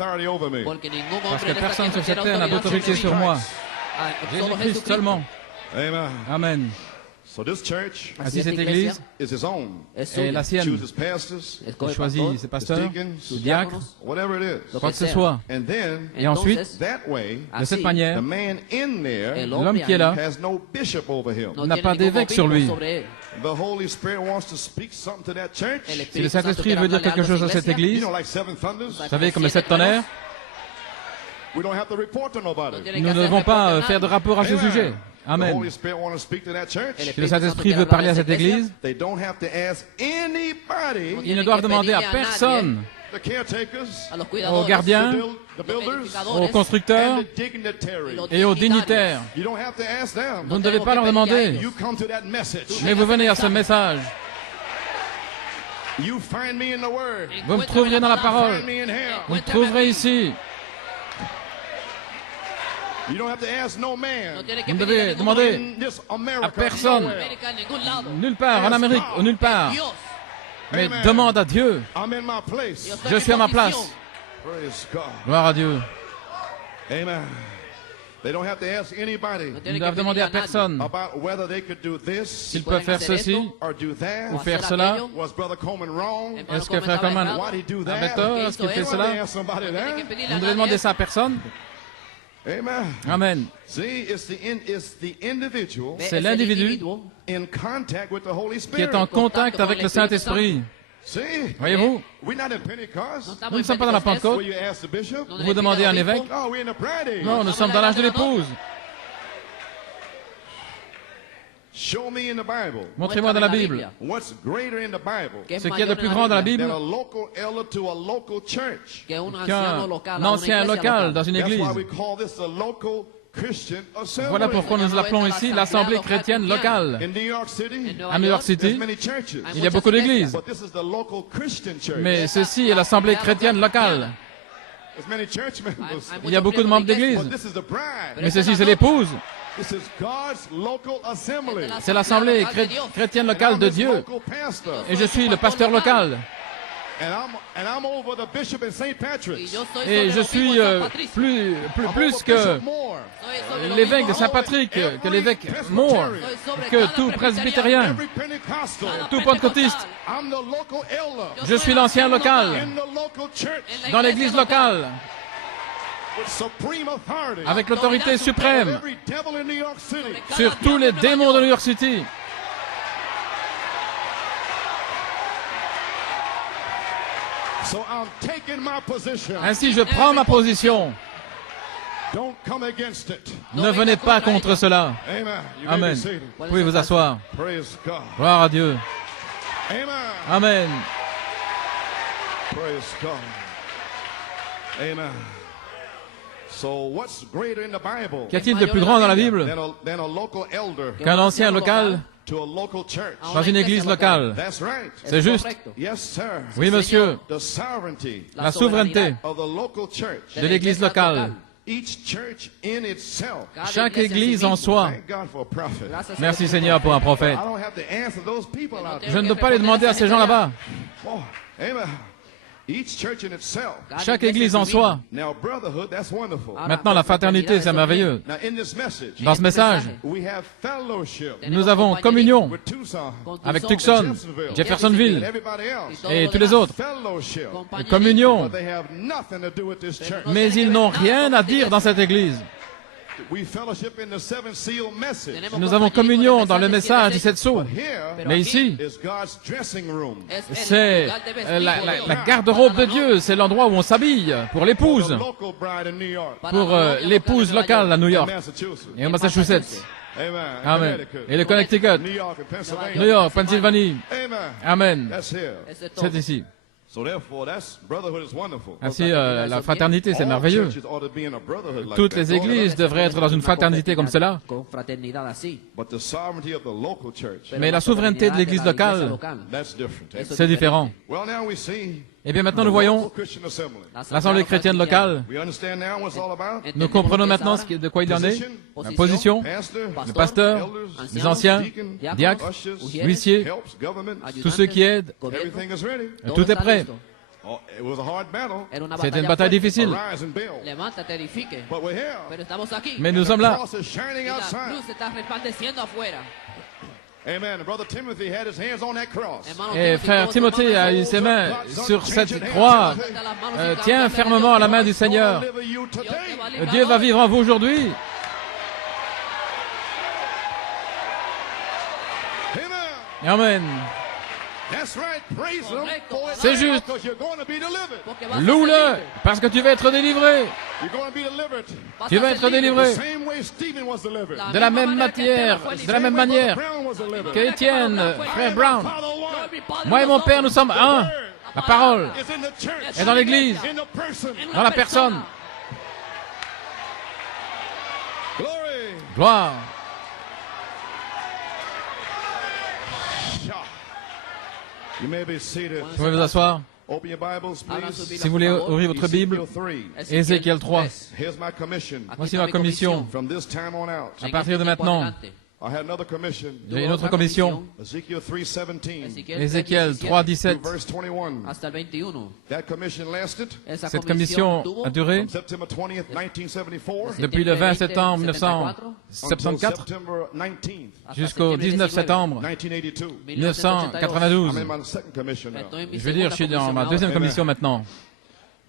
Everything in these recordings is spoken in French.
authority over me. Porque ningún Parce hombre que en esta personne tierra sur cette tiene terre n'a autoridad d'autorité sobre sur mí. moi. Ah, solo Jésus-Christ Jesucristo. seulement. Amen. Amen. So this church Ainsi, cette église is his own. es est suya. la sienne. Chooses pastors, Il Escoge choisit pastor, ses pasteurs, deacons, ses diacres, whatever it is. lo quoi que ce sea. soit. And then, Et ensuite, Entonces, that way, de cette así, manière, the man in there el l'homme hombre qui est là ahí has no bishop over him. no n'a tiene pas ningún d'évêque sur obispo lui. sobre él. The Holy Spirit wants to speak something to that church. El Si le Espíritu Santo Saint-Esprit quiere veut dire hablarle quelque algo a chose à esa cette iglesia, You église, know, like seven thunders. vous savez, comme les sept tonnerres, We don't have to report to nobody. no tiene nous que ne hacer devons pas reporte a faire de nadie. rapport à ce Amen. sujet. The Amen. Holy Spirit wants to speak to that church. El Si le Espíritu Saint-Esprit Santo veut quiere parler à hablar cette a esa iglesia, église, They don't have to ask anybody, ils ne doivent demander à personne, the caretakers, a los aux cuidadores, gardiens, the builders, aux constructeurs and the dignitaries. et aux dignitaires. You don't have to ask them. Vous ne devez pas leur demander, You come to that message. mais vous venez à ce message. You find me in the Word. Vous me trouverez dans la parole. Find me in here. Vous me trouverez ici. You don't have to ask no no man. tiene que Vous ne pedir a devez ningún demander In this America, à personne. nowhere. América en ningún lado. nulle part, en Amérique ou nulle part. Dios, Mais Amen. demande à Dieu. I'm in my place. yo estoy Je en suis à ma place. posición. Praise God. Gloire à Dieu. Amen. They don't have to ask anybody No Ils tiene ne que doivent pedir demander a à nadie. personne about whether they could do this s'ils pueden peuvent faire hacer ceci esto, or do that. ou hacer faire cela. aquello. Was Brother Coleman wrong? Hermano Est-ce que Coleman Frère estaba Coleman errado. Why did he do avait that? tort? ¿Qué Est-ce qu'il hizo fait él? You cela? don't have to ask somebody No tiene que that. pedirle Vous a ne devez demander nadie. ça à personne. Amen. Amen. See, it's the individual Ve, C'est es el l'individu individuo in contact with the Holy qui est Spirit. en contact avec le Saint-Esprit. See, Voyez-vous, we're not in Pentecost estamos nous ne en sommes pas dans la Pentecostés. Pentecôte. where you ask the bishop. No Vous le demandez pide à al un obispo. évêque. No, we're in the bride Non, nous sommes dans l'âge de l'épouse. Show me in the Bible Montrez-moi dans la Bible what's greater in the Bible ¿Qué es ce qu'il y a de mayor plus en grand dans la Biblia Bible than a local elder to a local church. que un anciano qu'un local a una ancien iglesia local dans local? une That's église. why we call this a local Christian assembly. Voilà pourquoi nous l'appelons ici l'Assemblée chrétienne locale. In New York City, À New York there's City, many churches, il y a beaucoup d'églises, but this is the local Christian church. mais ceci est l'Assemblée chrétienne locale. There's many church members, Il y a beaucoup de membres d'église, but this is the bride. mais ceci c'est l'épouse. This is God's local assembly. C'est l'Assemblée chrétienne locale de I'm his Dieu. local pastor. Et je suis le pasteur local. And I'm over the bishop in St. Y Patrick's. yo soy Et sobre je el suis obispo de San Patricio. plus I'm que over Bishop Moore. Soy sobre el l'évêque de obispo. Saint-Patrick, que l'évêque Moore, Soy sobre que cada tout presbytérien, Every Pentecostal. tout pentecôtiste. I'm the local elder Je suis l'ancien local in the local church dans l'église locale, with supreme authority avec l'autorité over suprême every devil in New York City. sur tous les démons de New York City. So I'm taking my position. Ainsi, je prends ma position. Don't come against it. Ne venez pas contre cela. Amen. You may Amen. be seated. Vous pouvez vous asseoir. Praise God. Gloire à Dieu. Amen. Amen. Praise God. Amen. So what's greater in the Bible Qu'y a-t-il de plus grand dans la Bible than a local elder qu'un ancien local to a local church? dans une église locale? That's right. C'est juste. Yes, sir. Oui, monsieur. The sovereignty La souveraineté of the local church. de l'église locale. Each church in itself. Chaque église en soi. Thank God for a prophet. Merci Seigneur pour un prophète. I don't have to answer those people out there. Je ne dois pas les demander à ces gens là-bas. Oh, amen. Each church in itself. Chaque église en soi. Now, brotherhood, that's wonderful. Maintenant, la fraternité, c'est merveilleux. Now, in this message, Dans ce message, we have fellowship nous avons communion with Tucson, avec Tucson, and Jeffersonville everybody else. et tous les autres. Fellowship. Communion. But they have nothing to do with this church. Mais ils n'ont rien à dire dans cette église. We fellowship in the seven seal message. Nous avons communion dans le message des sept sceaux. But here Mais ici, is God's dressing room. c'est la garde-robe de Dieu. C'est l'endroit où on s'habille pour The l'épouse, local bride in New York. pour l'épouse locale à New And York Massachusetts. et au Massachusetts. Amen. Amen. Connecticut. Et le Connecticut, New York and Pennsylvania. New York, Pennsylvanie. Amen. Amen. That's here. C'est ici. So therefore, that's brotherhood is wonderful. Ainsi, la fraternité, c'est All merveilleux. churches ought to be in a brotherhood like Toutes that. les églises devraient être dans une fraternité comme cela. Con fraternidad así. But the sovereignty of the local church, Mais la souveraineté de l'église locale, that's different. Eso es c'est différent. Well, now we see Et bien maintenant, nous the voyons local Christian assembly. l'Assemblée chrétienne locale. We understand now what it's all about. Nous comprenons maintenant de quoi il en est. La position, Pastor, le pasteur, elders, les anciens, deacons, diacres, ushers, huissiers, helps, government, tous ceux qui aident. everything is ready. Tout est prêt. Oh, it was a hard battle. Era una C'était une batalla bataille fuerte. difficile. Arise and build. Levántate, edifique. But we're here. Pero estamos aquí. Mais nous The sommes là. cross is shining Y la outside. cruz se está resplandeciendo afuera. Amen. And Brother Timothy had his hands on that cross. Hermano Et frère pon tus Timothée a manos eu ses mains God, sur change cette your hands. croix. Levanta las manos y Tiens cámbiale fermement la main du God Seigneur. deliver you Dios te today. va a librar Dieu va hoy. vivre en vous aujourd'hui. Amen. Amen. That's right. Praise Him. for it C'est now, juste. because you're going to be delivered. Porque vas a ser Loue-le, libre. parce que tu vas être délivré. You're going to be delivered. Vas Tu a vas ser être libre. délivré. The same way Stephen was delivered. La De la misma même manera que Esteban manière, fue de la libre. même Same way manière Brother Brown was delivered. que Étienne, frère Brown. Father one. Yo y mi Padre Moi et uno mon Père, somos. nous sommes un. La parole It's in the church. est dans l'Église, In the person. En una dans la persona. personne. Glory. Gloire. You may be seated. Vous pouvez vous asseoir. Open your Bibles, Abran sus please. Si vous voulez ouvrir votre Bible, Ezekiel 3. Ézéchiel 3. Here's my commission. Aquí Voici está ma mi commission. From this time on out, À partir de maintenant, I had another commission. j'ai une autre commission. Ezekiel 3:17 Ézéchiel 3, 17. through verse 21. Hasta el 21. That commission lasted Esa Cette commission tuvo a duré from September 20th, 1974 depuis le 20 septembre until 1974 September 19th, jusqu'au 19 septembre 1982. 1992. I'm in my second commission now. Je veux dire, je suis dans ma deuxième commission maintenant.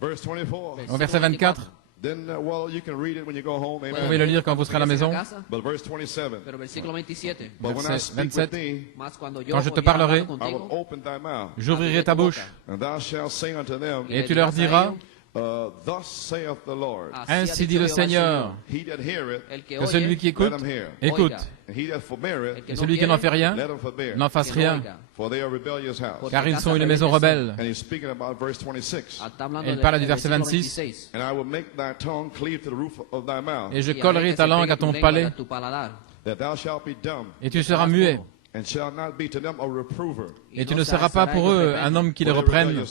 Verse 24. Au verset 24, Then, well, you can read it when you go home. vous Amen. pouvez le lire quand vous serez à la maison. But verse 27. Pero versículo 27. But when I Verset speak with 27. thee, Más cuando yo Quand je te voy parlerai, hablando I will contigo, open thy mouth, J'ouvrirai ta bouche and thou shalt say unto them, et tu leur diras, Thus saith the Lord, ainsi dit le Seigneur, he that heareth, El que que celui qui let écoute, him hear. écoute, And he that forbeareth, et celui qui n'en fait rien, let him forbear. n'en fasse rien, For they are a rebellious house. car ils sont une maison rebelle. And he's speaking about verse 26. Está hablando Elle del parle du verset versículo 26. 26. And I will make thy tongue cleave to the roof of thy mouth, Et je Y haré collerai que ta se langue pegue à ton tu lengua palais, a tu paladar. that thou shalt be dumb, et tu seras muet, and shalt not be to them a reprover. et tu ne seras pas pour eux un homme qui les reprenne,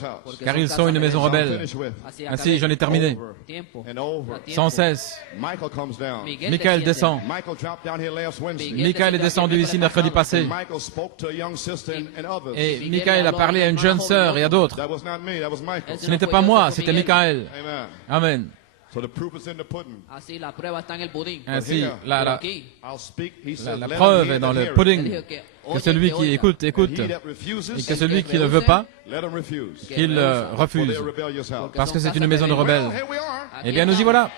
car ils sont une maison So I'm rebelle. finished with. Así Ainsi, acabé. j'en ai terminé. Over Tiempo. and over. A tiempo. Sans cesse, Michael comes down. Michael descend. Michael dropped down here last Wednesday. Michael est descendu ici mercredi passé, Michael spoke to a young sister and others. et Michael a parlé à une jeune sœur et à d'autres. That was not me, that was Michael. Ce n'était pas moi, c'était Michael. Amen. Amen. So the proof is in the pudding. Así la prueba está en el budín. Ainsi, Here, la Aquí, I'll speak, he la said, let him preuve hear est dans that le hear it. él pudding, dijo que que oye, celui que qui oiga. écoute, And écoute, he that et refuses, que celui qui ne veut pas, let him refuse. qu'il For refuse, they are a rebellious house. parce que c'est une maison de Well, rebelles. here we are. Eh bien, nous y voilà.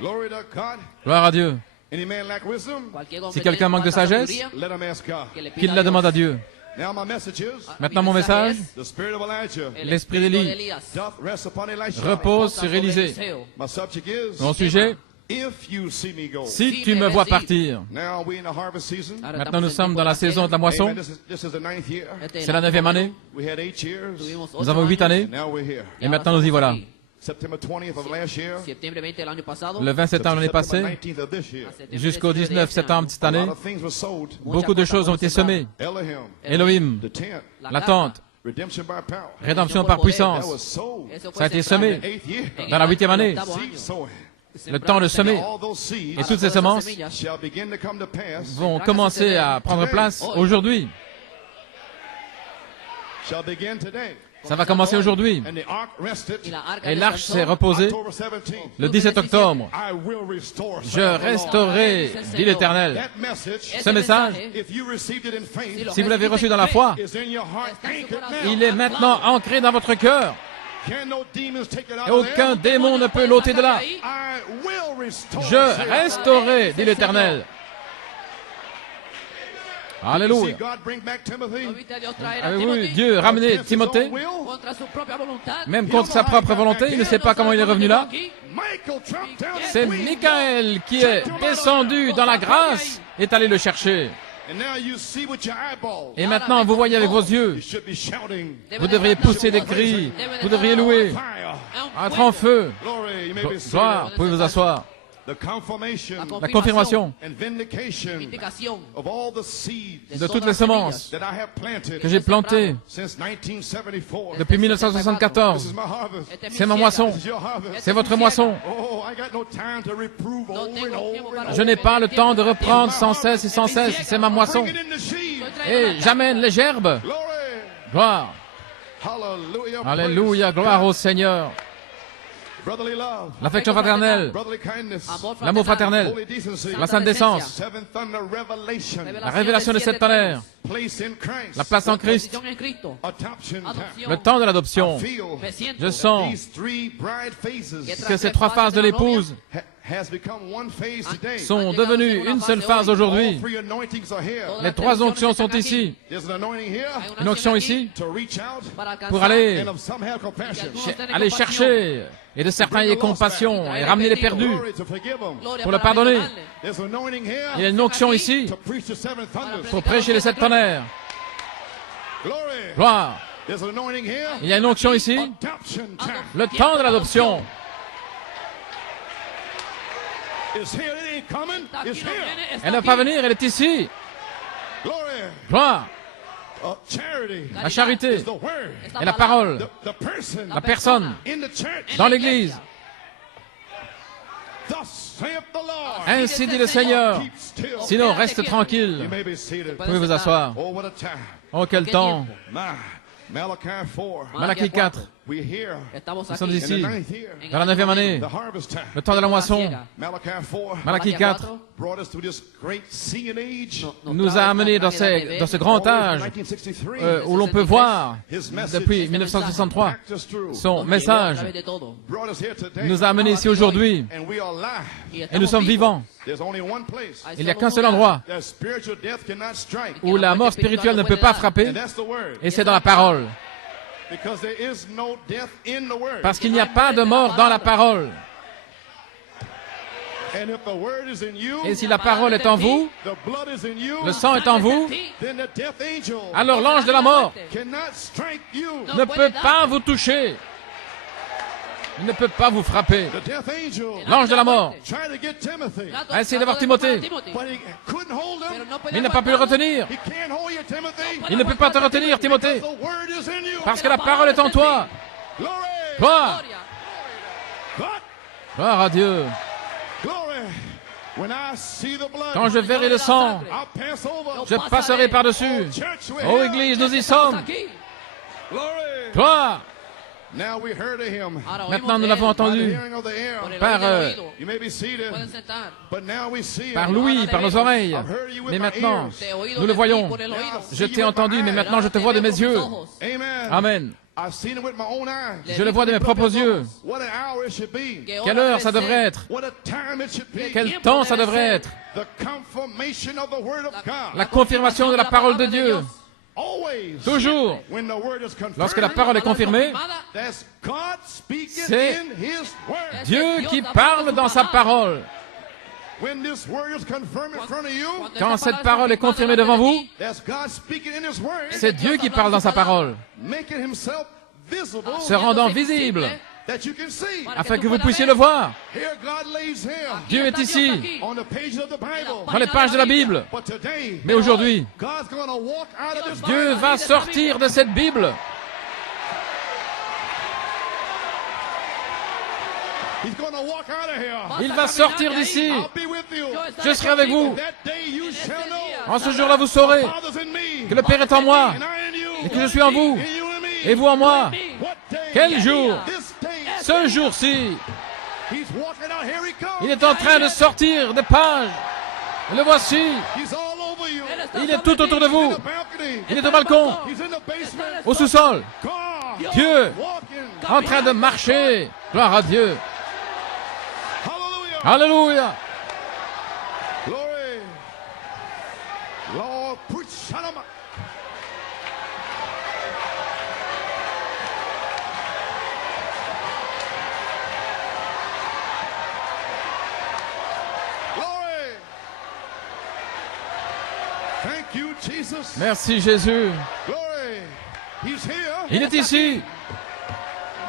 Glory to God. Gloire à Dieu. Any man lack wisdom? Cualquier hombre Si quelqu'un tiene manque de falta sagesse, sabiduría, Let him ask God. que le pida Qu'il a la Dios. demande à Dieu. Now my message is, Maintenant, mon Mi mensaje message, the spirit of Elijah es, el l'esprit espíritu d'Élie de Elías doth rest upon Elisha. repose posa sur sobre Élisée. Eliseo. My subject is, Mon sujet, if you see me go. si tu me vois partir. Now we in the harvest season. Ahora Maintenant, nous estamos en sommes tiempo dans la de saison de la cosecha. moisson. Amen. This is the 9th year. Este es C'est la el 9e année. We had 8 years. Tuvimos Nous 8 avons 8 años. années. Now we're here. Et maintenant, nous y voilà. September 20th of last year. Septiembre 20 del año pasado. Le 20 septembre l'année September passée, 19th of this year. a septiembre jusqu'au 19 de 19 este septembre de año. cette A année, lot of things were sold. beaucoup de choses ont été semées. Elohim, Elohim, the tent, la tente, redemption by power. rédemption par That puissance, was sold. Eso fue ça a été sembrado semé 8th year. en dans la el 8e année. octavo año. Seed sowing. Le temps de semer. All those seeds Et toutes ces semences shall begin to come to pass. vont commencer à prendre place aujourd'hui. Shall begin today. Ça va commencer aujourd'hui. And the ark rested Y la arca Et l'arche descansó s'est reposée October 17th. le 17 octobre. I will restore. Je restaurerai, dit l'Éternel. That message, Ce message, if you received it in faith, si vous l'avez reçu dans la foi, is in your heart anchored now. il est maintenant ancré dans votre cœur. Can no demons take it out Et of aucun there? démon ne peut l'ôter de là. I will restore. Je restaurerai, dit l'Éternel. See Alléluia. God bring back Timothy. ¿Viste a Dios traer a Avez-vous vu Timothy Dieu ramener against his Timothée, own will? contra su propia voluntad? même contre sa propre volonté? Il ne sait pas comment il est revenu là. Michael dropped down C'est and wept. Michael qui est descendu dans la grâce et est allé le chercher. And now you see with your eyeballs. Et maintenant, vous voyez avec vos yeux. You should be shouting. Vous devriez pousser des cris. Vous devriez louer. Fire. Être en feu. Glory. You may be Gloire. seated. Vous pouvez vous asseoir. The confirmation La confirmation and vindication Vindicación of all the seeds de toutes les semences that I have planted que j'ai plantées since 1974. depuis This 1974. is my harvest. Este es mi C'est ma siega. moisson. This is your harvest. C'est votre moisson. Oh, I got no time to reprove No over and tengo over tiempo and para over. Je n'ai pas le temps de reprendre sans cesse et sans cesse. C'est ma moisson. Bring it in the sheaves. Et j'amène les gerbes. Glory. Gloire. Hallelujah. Alléluia, gloire au Seigneur. Brotherly love, L'affection fraternelle, brotherly kindness, l'amour fraternel, holy decency, la sainte décence, seventh thunder revelation, la révélation de cette tonnerre, place in Christ, la place en Christ, Posición en Cristo. adoption time. le temps de l'adoption. Feel Me siento Je sens these three bride phases que ces trois phases de l'épouse has become one phase today. sont devenues une seule phase All aujourd'hui. three anointings are here. Les trois onctions sont ici. There's an anointing here Une onction ici to reach out pour aller, and of some have compassion. aller chercher, et de certains ayez compassion et ramener les perdus Glory to forgive them. pour le pardonner. There's an anointing here Il y a une onction ici to preach the seventh thunders. pour prêcher les sept tonnerres. Glory. Gloire. There's an anointing here. Il y a une onction ici, Adoption time le temps de l'adoption. is here. It ain't coming. It's here. Elle ne va pas venir, elle est ici. Glory. Gloire. Charity La charité is the word. et la parole, The person la personne in the church. dans l'Église. Thus saith the Lord. Ainsi dit le Seigneur. Keep still. Sinon, reste You tranquille. may be seated. Vous pouvez vous asseoir. Oh, what a time. Oh, quel temps. My Malachi 4. Malachi 4. We're here Estamos Nous sommes aquí. in the ici, ninth year. dans la 9e année, The harvest time. le temps de la moisson. Malachi 4 Malachi 4 brought us to this great sea and age. nous a amenés dans ce grand âge 1963. où l'on peut voir, His message depuis 1963, backed us through. son message Brought us here today. nous a amenés ici aujourd'hui. And we are live. Et nous sommes vivants. There's only one place Il n'y a qu'un seul endroit that spiritual death cannot strike. où la mort spirituelle ne peut pas frapper, And that's the word. et c'est dans la parole. Because there is no death in the word. Parce qu'il n'y a pas de mort dans la parole. And if the word is in you, Et si la parole est en vous, the blood is in you, le sang est en vous, then the death angel alors l'ange de la mort cannot strike you. ne peut pas vous toucher. Il ne peut pas vous frapper. The death angel L'ange de la mort tried to get Timothy, a essayé d'avoir Timothée, but he couldn't hold him. mais il n'a pas pu le retenir. He can't hold you, Timothy. Il ne peut pas te retenir, Timothée, The word is in you. parce que la parole est en toi. Glory. Gloire, God. gloire à Dieu. Glory. When I see the blood, Quand je verrai le sang, I'll pass over. je passerai par-dessus. Church, we're Ô here. Église, nous y sommes. Glory. Gloire. Now we heard of him. Maintenant, nous l'avons By the entendu hearing of the air. par, You may be seated, Pueden sentar. but now we see par him. l'ouïe, par nos oreilles. Mais maintenant, Te he oído nous de le ti voyons. por el oído. Je t'ai entendu, mais maintenant je te vois de mes yeux. Amen. Amen. I've seen him with my own eyes. Je le vois de mes propres yeux. What an hour it should be. Quelle heure ça devrait être? What a time it should be. Quel temps ça devrait être? The confirmation of the word of God. La confirmation de la parole de Dieu. Always. Toujours, When the word is confirmed, lorsque la parole est confirmée, that's God speaking c'est in his word. Dieu qui parle dans sa parole. When this word is confirmed in front of you, Quand cette parole est confirmée devant vous, that's God speaking in his word, c'est Dieu qui parle dans sa parole, making himself visible se rendant visible, that you can see. afin que vous puissiez le voir. Here God lays here Dieu est ici, on the pages of the Bible. dans les pages de la Bible. But today, Mais aujourd'hui, God's going to walk out of this Dieu Bible. va sortir de cette Bible. He's going to walk out of here. Il va sortir d'ici. I'll be with you. Je serai avec vous. That day you shall know. En ce jour-là, vous saurez Father's in me. que le Père est en moi And I in you. et que je suis en vous And you in me. et vous en moi. What day? Quel jour? This day. Ce jour-ci, He's walking out. Here he comes. il est en train de sortir des pages. Le voici. He's all over you. Il est tout autour de In vous. the balcony. Il est au balcon, He's in the basement. au sous-sol, God. Dieu Walking. en train de marcher. Gloire à Dieu. Hallelujah. Alléluia. Glory. Lord, preach. Shalom. Glory. Thank you, Jesus. Merci Jésus. Glory. He's here. Il est ici.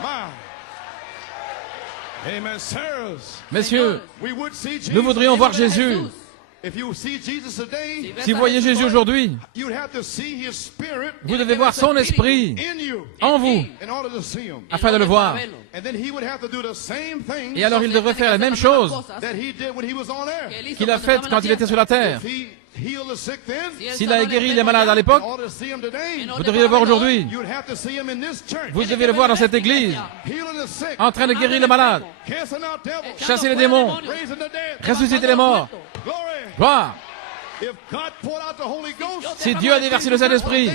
My. Amen. Sirs, Messieurs, we would see Jesus. nous voudrions voir Jésus. If you see Jesus today, Si vous voyez Jésus aujourd'hui, you'd have to see his spirit vous devez voir son esprit in you en vous in order to see him. afin de le voir. And then he would have to do the same thing Et alors il devrait faire la même chose that he did when he was on earth. qu'il a faite quand il était sur la terre. If he healed the sick then, S'il a guéri les malades à l'époque, in order to see him today, vous devriez le voir aujourd'hui. you'd have to see him in this church, Vous devez le voir dans cette église, healing the sick, en train de guérir les malades, casting out devils, chasser les démons, raising the dead. ressusciter les morts. Glory. Gloire. If God poured out the Holy Ghost, Si Dieu a déversé le Saint-Esprit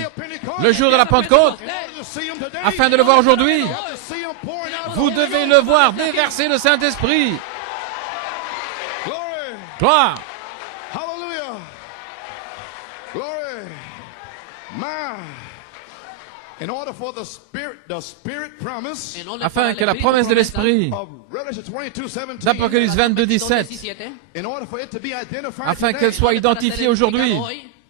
le jour de la Pentecôte, in order to see him today, afin de le voir aujourd'hui, you have to see him pouring out the vous Holy devez Ghost. le voir déverser le Saint-Esprit. Glory. Gloire. Hallelujah. Glory. My. In order for the spirit promise Afin que la promesse de l'Esprit of Revelation 22:17, d'Apocalypse 22, 17, in order for it to be identified afin today, qu'elle soit identifiée aujourd'hui,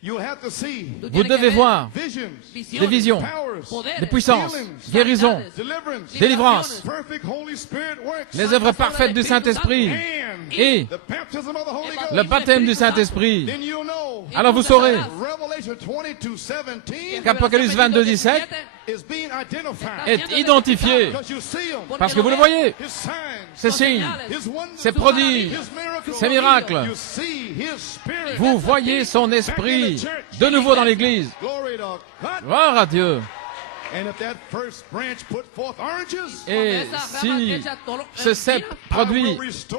you have to see vous devez voir visions, des visions, powers, des puissances, guérisons, deliverance, délivrance, perfect Holy Spirit works, les œuvres parfaites du Saint-Esprit and et the baptism of the Holy Ghost. le baptême du Saint-Esprit. Then you'll know Alors vous saurez Revelation 22:17 qu'Apocalypse 22, 17 is being identified est identifié because you see him, parce que vous le voyez, his signs, ses signes, his wonders, ses prodiges, his miracles, ses miracles. you see his spirit. Vous voyez son esprit de nouveau dans l'Église. Glory to God. Gloire à Dieu. And if that first branch put forth oranges, Et si ce cep produit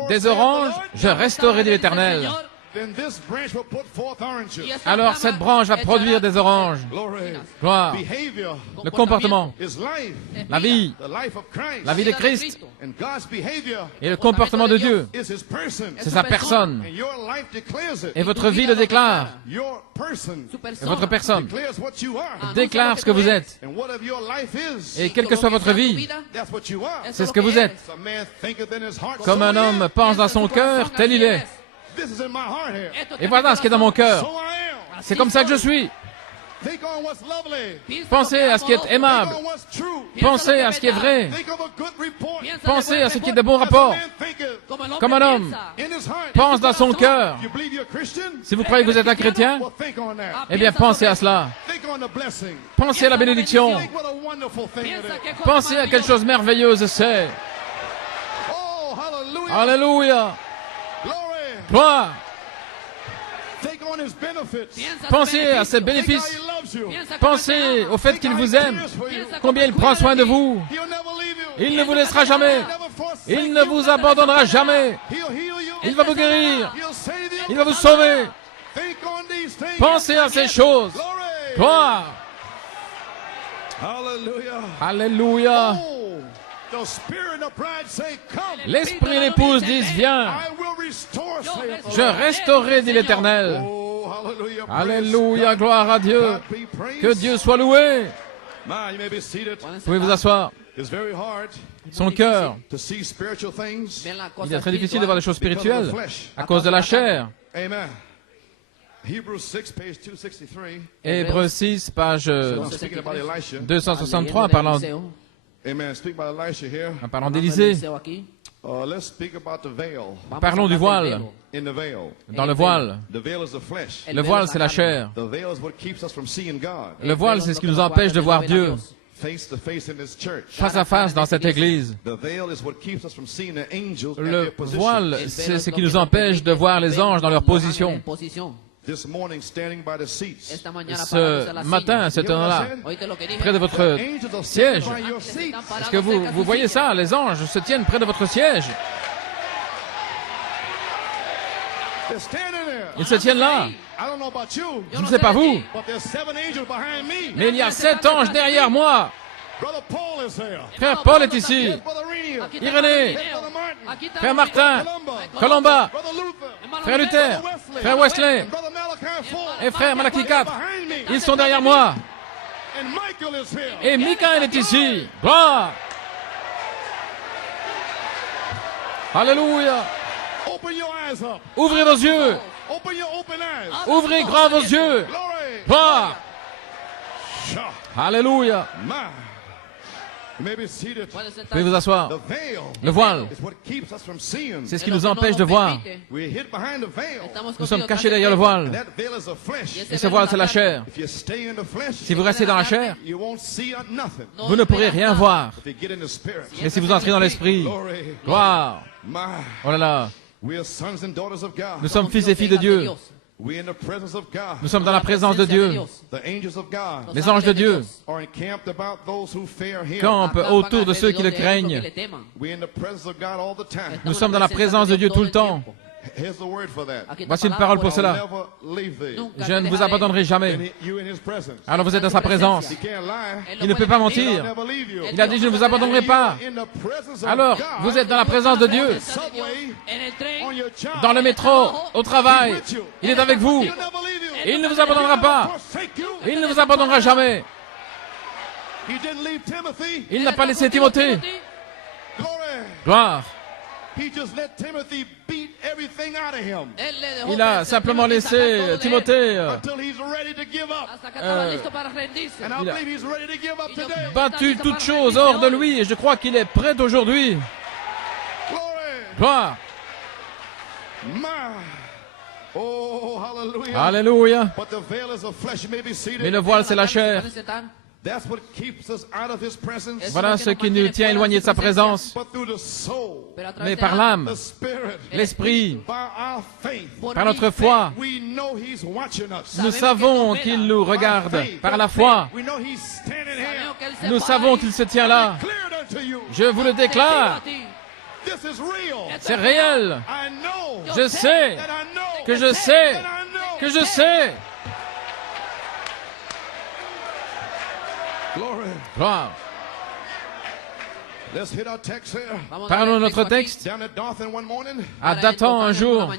des oranges, je resterai dit l'Éternel. then this branch will put forth oranges. Alors cette branche va produire des oranges. Glory. Gloire. Behavior Le comportement, is life, la vie, the life of Christ. la vie de Christ And God's behavior et le comportement de Dieu, is his person. c'est sa personne. And your life declares it. Et votre vie le déclare. Your person Et votre personne declares what you are. déclare ce que vous êtes. And whatever your life is, Et quelle que soit votre vie, that's what you are. c'est ce que vous êtes. As a man thinketh in his heart, Comme so un he homme is. pense dans son cœur, tel il est. This is in my heart here. Et voilà ce qui est dans mon So cœur. I am. C'est comme ça que je suis. Think on what's lovely. Pensez à ce qui est aimable. Think on what's true. Pensez à ce qui est vrai. Think of a good report. Pensez à ce qui est de bons rapports. As a man thinketh Comme un homme in his heart. pense dans son cœur. You believe you're a Christian? Si vous croyez que vous êtes un chrétien, Well, think on that. eh bien pensez à cela. Think on the blessing. Pensez à la bénédiction. Think what a wonderful thing it is. Pensez à quelque chose de merveilleuse c'est. Oh, hallelujah. Alléluia. Glory. Gloire. Think on his benefits. Pensez à ses Think how bénéfices. he loves you. Pensez au fait Think qu'il how vous he aime. cares for you. Combien il prend soin de vous. He'll never leave you. Il ne vous laissera jamais. Never forsake Il ne you. vous abandonnera jamais. He'll heal you. Il va vous guérir. He'll save you. Il va vous sauver. Think on these things. Pensez à ces choses. Glory. Gloire. Hallelujah. Alléluia. Oh, the spirit and the bride say, come. L'esprit et l'épouse disent, viens. I will restore, saith the Je Lord. resterai, dit l'Éternel. Oh, hallelujah. Praise Alléluia, God. gloire à Dieu. God be praised. Que Dieu soit loué. Man, you may be seated. Vous pouvez vous asseoir. It's very hard Son cœur, to see spiritual things il est très difficile de voir des choses because of spirituelles the flesh. à cause de la chair. Amen. Hebrews 6, page 263. Hébreux 6, page I'm speaking about Elisha. 263, parlant Amen. Speak about Elisha here. d'Élysée. Let's speak about the veil. Parlons du voile. In the veil. Dans le voile, The veil is the flesh. le voile c'est la chair. The veil is what keeps us from seeing God Le voile c'est ce qui nous empêche de voir Dieu face to face in this church. face à face dans cette église. The veil is what keeps us from seeing the angels at Le their position. voile c'est ce qui nous empêche de voir les anges dans leur position. This morning, standing by the seats. Ce matin, cet homme-là, près de votre Angels are siège. standing by your seats. Est-ce que vous voyez ça? Les anges se tiennent près de votre siège. They're standing there. Ils se tiennent là. I don't know about you, Je ne sais pas vous, but there's 7 angels behind me. mais il y a 7 anges derrière moi. Brother Paul is here. Frère Paul est ici. Yes, Brother Renier. Irénée, Brother Martin. frère Martin, Columba. Colomba, Brother Luther. frère Luther, Brother Wesley. frère Wesley And Brother Malachi IV. et frère Malachi IV. Behind me. Ils sont derrière moi. And Michael is here. Et Michaël est ici. Gloire. Alléluia. Open your eyes up. Ouvrez vos yeux. Open your open eyes. Ouvrez grand vos yeux. Glory. Gloire. Sha. Alléluia. My. You may be seated. Vous pouvez vous asseoir. The veil Le voile, is what keeps us from seeing. c'est ce qui nous empêche de voir. We're hid behind the veil. Nous sommes cachés derrière le voile. That veil is the flesh. Et ce voile, c'est la chair. If you stay in the flesh, Si vous restez dans la chair, you won't see nothing. vous ne pourrez rien voir. If you get in the spirit. Mais si vous entrez dans l'esprit, Glory. gloire. My. Oh là là, We are sons and daughters of God. nous sommes fils et filles de Dieu. We're in the presence of God. Nous sommes dans la présence de Dieu. The angels of God Les anges de Dieu are encamped about those who fear Him. campent autour de ceux qui le craignent. We're in the presence of God all the time. Nous sommes dans la présence de Dieu tout le temps. Here's the word for that. Voici une parole pour I'll cela. never leave thee. Je ne vous abandonnerai jamais. And you in His presence. Alors vous êtes dans sa présence. He can't lie. Il ne peut pas I'll mentir. never leave you. Il a dit, je ne vous abandonnerai pas. In the presence of Alors, God, vous êtes dans la présence de Dieu. subway, on your job, Dans le métro, au travail, il est avec vous. He'll never leave you. Et il ne vous abandonnera pas. Forsake you. Il ne vous abandonnera jamais. He didn't leave Timothy. Il n'a pas laissé Timothée. Glory. Gloire. He just let Timothy beat everything out of him Il a simplement laissé Timothée until he's ready to give up. And I il a- believe he's ready to give up today. battu toutes choses hors de lui. Et je crois qu'il est prêt aujourd'hui. Glory. Gloire. My. Oh, hallelujah. Alléluia. But the veil is of flesh may be Mais seated. le voile, c'est la chair. That's what keeps us out of his presence. Voilà ce qui nous tient éloignés de sa présence. But through the soul, Mais par l'âme, the spirit, l'esprit, by our faith, par notre foi, we know he's watching us. nous savons qu'il nous regarde. Par la foi, We know he's standing here. nous savons qu'il se tient là. Cleared unto you. Je vous le déclare. This is real. C'est réel. I know Je sais that I know que je sais that I know. que je sais. Glory. Gloire. Let's hit our text here. Parlons de notre texte. Down at Dothan one morning, À Dathan, un jour,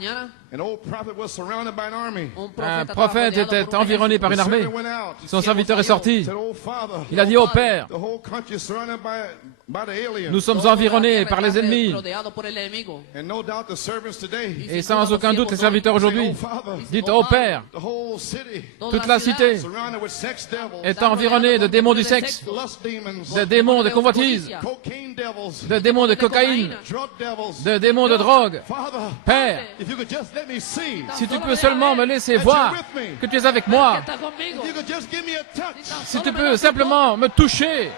an old prophet was surrounded by an army. un prophète était environné par une The armée. servant went out. Son serviteur est sorti. Said, "Oh, Father, Il a dit, ô Père, the whole country is surrounded by the aliens." nous sommes environnés par les ennemis. And no doubt the servants today Et sans aucun doute, les serviteurs aujourd'hui, say, "Oh, Father, dites, ô Père, the whole city toute la cité surrounded with sex devils, est environnée de démons du sexe, lust demons, de démons de convoitise, cocaine devils, de démons de cocaïne, drug devils." de démons de drogue. Father, Père, if you could just let me see, si tu peux seulement me laisser voir que tu es avec moi, if you could just give me a touch, si tu peux simplement me toucher,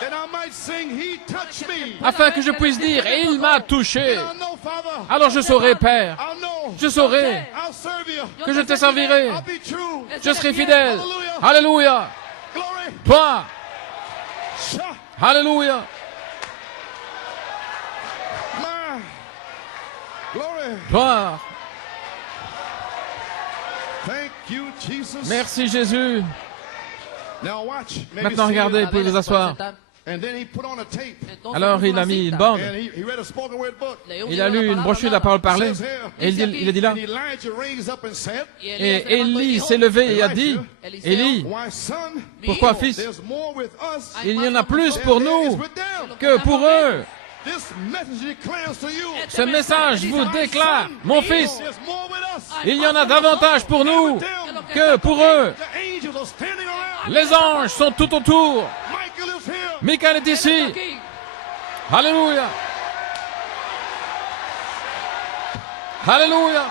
then I might sing, "He touched me." afin que je puisse dire, il m'a touché, I know, Father. alors je saurai, Père, I know. je saurai I'll serve you. que je te servirai, I'll be true. je serai fidèle. Alléluia, Glory. toi, Sha. alléluia, My. Glory. gloire. Thank you, Jesus. Merci Jésus. Now watch. Maybe Maintenant see it. regardez, vous pouvez vous asseoir. And then he put on a tape. Alors il a mis une bande, And he read a spoken word book. il a lu une brochure de la parole parlée, Says here, et il a dit là, and Elijah raised up and said, et Élie s'est levé et a dit, Élie, "Why, son? pourquoi fils, There's more with us il y en a plus pour than there is nous with them." que pour eux. This message declares to you, Ce message vous déclare, mon fils, there's more with us il y en a davantage pour nous than them. que pour eux. The angels are standing around. Les anges sont tout autour. Michael is here. Michael est ici. Alléluia. Alléluia.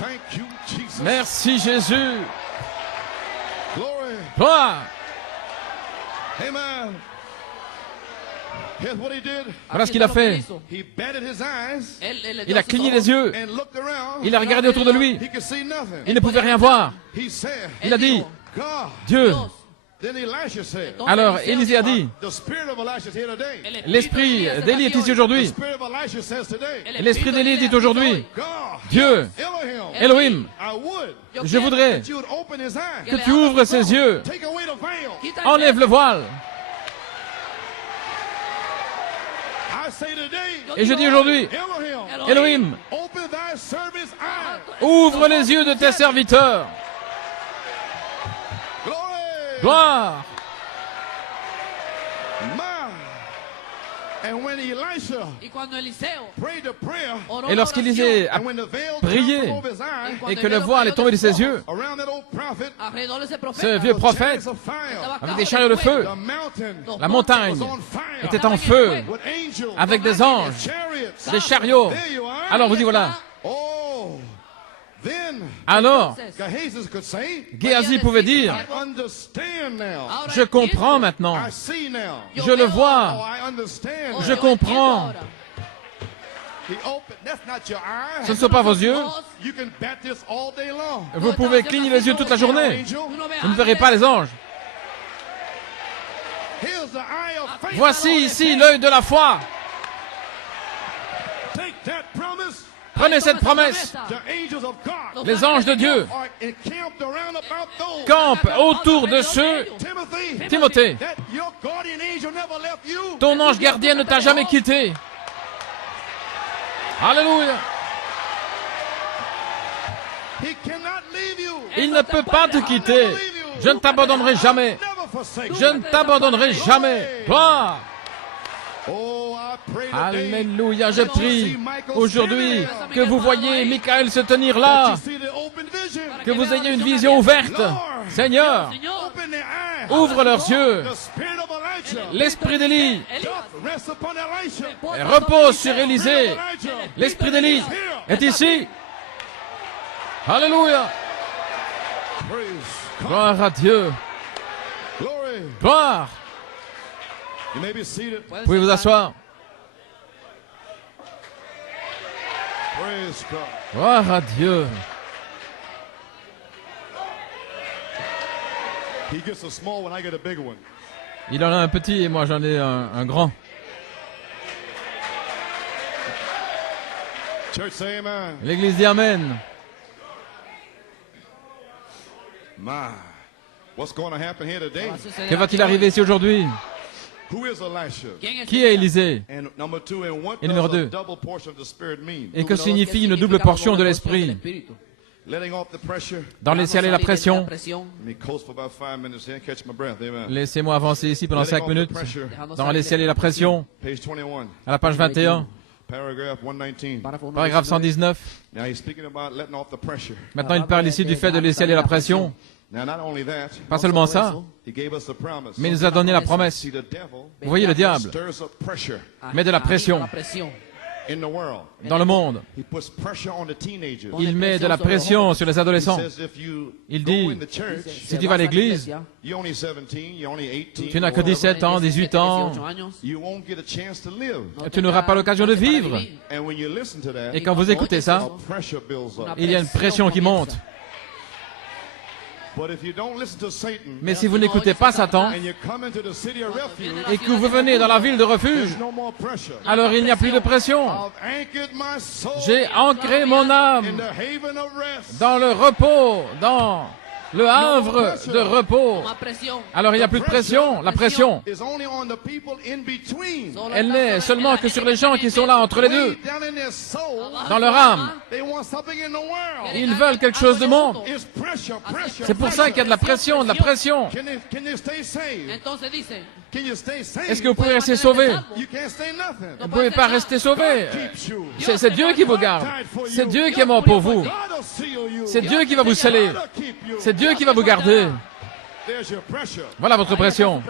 Thank you, Jesus. Merci Jésus. Glory. Gloire. Amen. Here's what he did. Voilà ce qu'il a fait. He batted his eyes Il a cligné les yeux. and looked around. Il a regardé autour de lui. He could see nothing. Il ne pouvait rien voir. He said, Il a dit, God. Dieu. Then Elisha said, Alors Élisée a dit, the spirit of Elisha is here today. l'esprit d'Élie est ici The aujourd'hui. spirit of Elisha says today, L'esprit d'Élie dit aujourd'hui, God, Dieu, Elohim, Elohim, I would je voudrais that you would open his eyes, que tu ouvres ses yeux, take away the veil. enlève le voile. I say today, Et je dis aujourd'hui, Elohim, Elohim, open thy servant's eyes. ouvre les yeux de tes serviteurs. Glory. Gloire. And when Elisha Y cuando Eliseo prayed the prayer, oró Et la lorsqu'Élisée a and when the veil prié dropped over his eye, et que le voile est tombé de ses yeux, around that old prophet, alrededor de ese ce profeta, vieux the prophète, chariots of fire, avec des chariots de feu, the mountain la montagne was on fire, était en feu, with angels, avec des anges, chariots. des chariots. There you are. Alors vous y voilà. Oh, then Alors, Gehazi could say, Géasi pouvait dire, I understand now. ahora je comprends entiendo. maintenant, I see now. je le Oh, vois, I understand. je now. comprends. Ce ne sont pas vos yeux. Vous pouvez cligner les yeux toute la journée. Vous ne verrez pas les anges. Voici ici l'œil de la foi. Prenez cette promesse. Les anges de Dieu campent autour de ceux. Timothée, ton ange gardien ne t'a jamais quitté. Alléluia. Il ne peut pas te quitter. Je ne t'abandonnerai jamais. Je ne t'abandonnerai jamais. Gloire. Alléluia, je prie aujourd'hui que vous voyez Michael se tenir là, que vous ayez une vision ouverte. Seigneur, ouvre leurs yeux. L'esprit d'Élie repose sur Élisée. L'esprit d'Élie est ici. Alléluia. Gloire à Dieu. Gloire. Vous pouvez vous asseoir. Gloire à Dieu. Il en a un petit et moi j'en ai un grand. L'église dit Amen. Que va-t-il arriver ici aujourd'hui? Qui est Élisée? Et numéro 2. Et que signifie une double portion de l'esprit? Dans les ciels et la pression. Laissez-moi avancer ici pendant 5 minutes. Dans les ciels et la pression. À la page 21. Paragraphe 119. Maintenant, il parle ici du fait de les ciels et la pression. Pas seulement ça, mais il nous a donné la promesse. Vous voyez, le diable met de la pression dans le monde. Il met de la pression sur les adolescents. Il dit, si tu vas à l'église, tu n'as que 17 ans, 18 ans, tu n'auras pas l'occasion de vivre. Et quand vous écoutez ça, il y a une pression qui monte. Mais si vous n'écoutez pas Satan et que vous venez dans la ville de refuge, alors il n'y a plus de pression. J'ai ancré mon âme dans le repos, dans le havre de repos. Alors il n'y a plus de pression. La pression, elle n'est seulement que sur les gens qui sont là entre les deux, dans leur âme. Ils veulent quelque chose de monde. C'est pour ça qu'il y a de la pression, de la pression. Est-ce que vous pouvez rester sauvé? Vous ne pouvez pas rester sauvé. C'est Dieu qui vous garde. C'est Dieu qui est mort pour vous. C'est Dieu qui va vous sceller. C'est Dieu qui va vous garder. Voilà votre pression.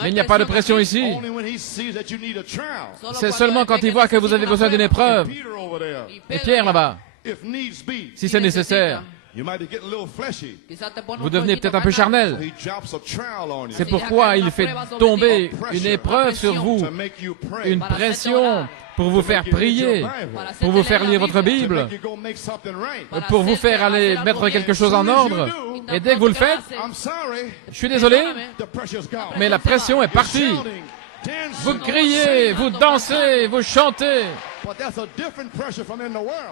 Mais il n'y a pas de pression ici. C'est seulement quand il voit que vous avez besoin d'une épreuve. Et Pierre là-bas, si c'est nécessaire, vous devenez peut-être un peu charnel. C'est pourquoi il fait tomber une épreuve sur vous, une pression pour vous faire prier, pour vous faire lire votre Bible, pour vous faire aller mettre quelque chose en ordre. Et dès que vous le faites, je suis désolé, mais la pression est partie. Vous criez, vous dansez, vous chantez.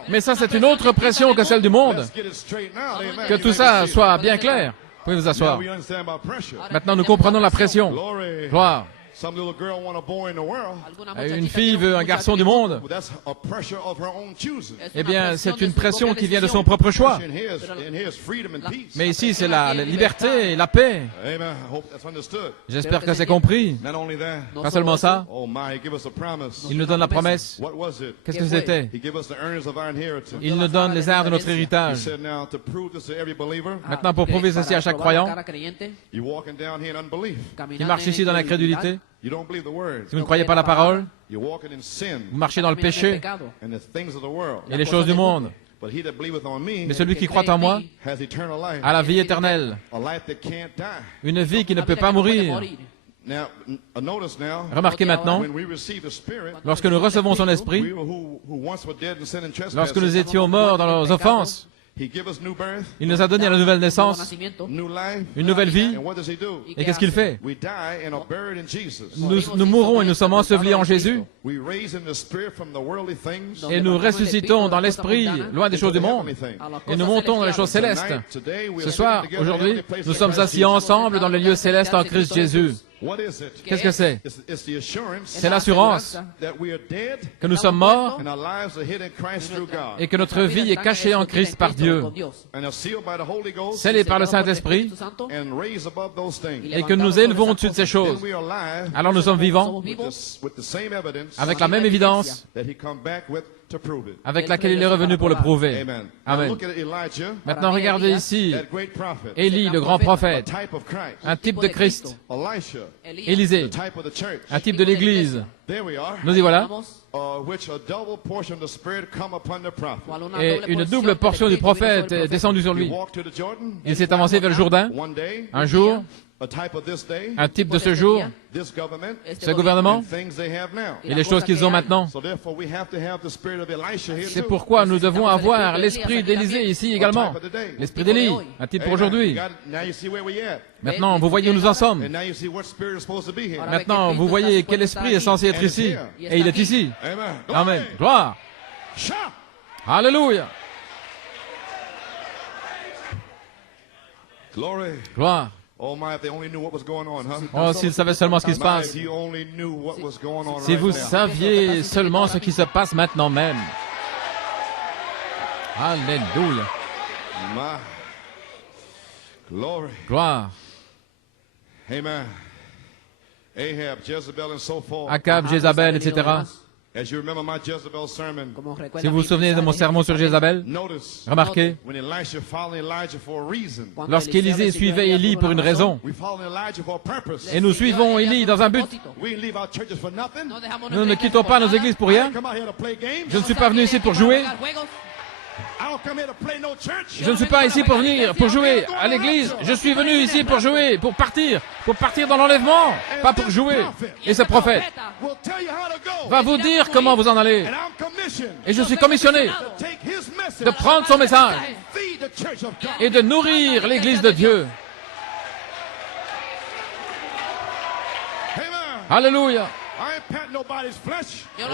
Mais ça, c'est une autre pression que celle du monde. Que tout ça soit bien clair. Vous pouvez vous asseoir. Maintenant, nous comprenons la pression. Gloire. Une fille veut un garçon du monde. Eh bien, c'est une pression qui vient de son propre choix. Mais ici, c'est la liberté et la paix. J'espère que c'est compris. Pas seulement ça. Il nous donne la promesse. Qu'est-ce que c'était? Il nous donne les arts de notre héritage. Maintenant, pour prouver ceci à chaque croyant, il marche ici dans l'incrédulité. Si vous ne croyez pas la parole, vous marchez dans le péché et les choses du monde. Mais celui qui croit en moi a la vie éternelle, une vie qui ne peut pas mourir. Remarquez maintenant, lorsque nous recevons son esprit, lorsque nous étions morts dans nos offenses, il nous a donné la nouvelle naissance, une nouvelle vie. Et qu'est-ce qu'il fait? Nous mourrons et nous sommes ensevelis en Jésus. Et nous ressuscitons dans l'esprit, loin des choses du monde. Et nous montons dans les choses célestes. Ce soir, aujourd'hui, nous sommes assis ensemble dans les lieux célestes en Christ Jésus. Qu'est-ce que c'est? C'est l'assurance que nous sommes morts et que notre vie est cachée en Christ par Dieu, scellée par le Saint-Esprit, et que nous élevons au-dessus de ces choses. Alors nous sommes vivants avec la même évidence avec laquelle il est revenu pour le prouver. Amen. Maintenant, regardez ici Élie, le grand prophète, un type de Christ. Élisée, un type de l'Église. Nous y voilà. Et une double portion du prophète est descendue sur lui. Il s'est avancé vers le Jourdain. Un jour, un type de ce jour, ce gouvernement et les choses qu'ils ont maintenant. C'est pourquoi nous devons avoir l'esprit d'Élisée ici également. L'esprit d'Élie, un type pour aujourd'hui. Maintenant, vous voyez où nous en sommes. Maintenant, vous voyez quel esprit est censé être ici. Et il est ici. Amen. Gloire. Alléluia. Gloire. Oh, s'ils savaient seulement ce qui se passe. Si vous saviez seulement ce qui se passe maintenant même. Alléluia. Gloire. Akab, Jézabel, etc. Si vous vous souvenez de mon sermon sur Jézabel, remarquez, lorsqu'Élisée suivait Élie pour une raison, et nous suivons Élie dans un but, nous ne quittons pas nos églises pour rien. Je ne suis pas venu ici pour jouer. Je ne suis pas ici pour venir, pour jouer à l'église. Je suis venu ici pour jouer, pour partir dans l'enlèvement, pas pour jouer. Et ce prophète va vous dire comment vous en allez. Et je suis commissionné de prendre son message et de nourrir l'église de Dieu. Alléluia.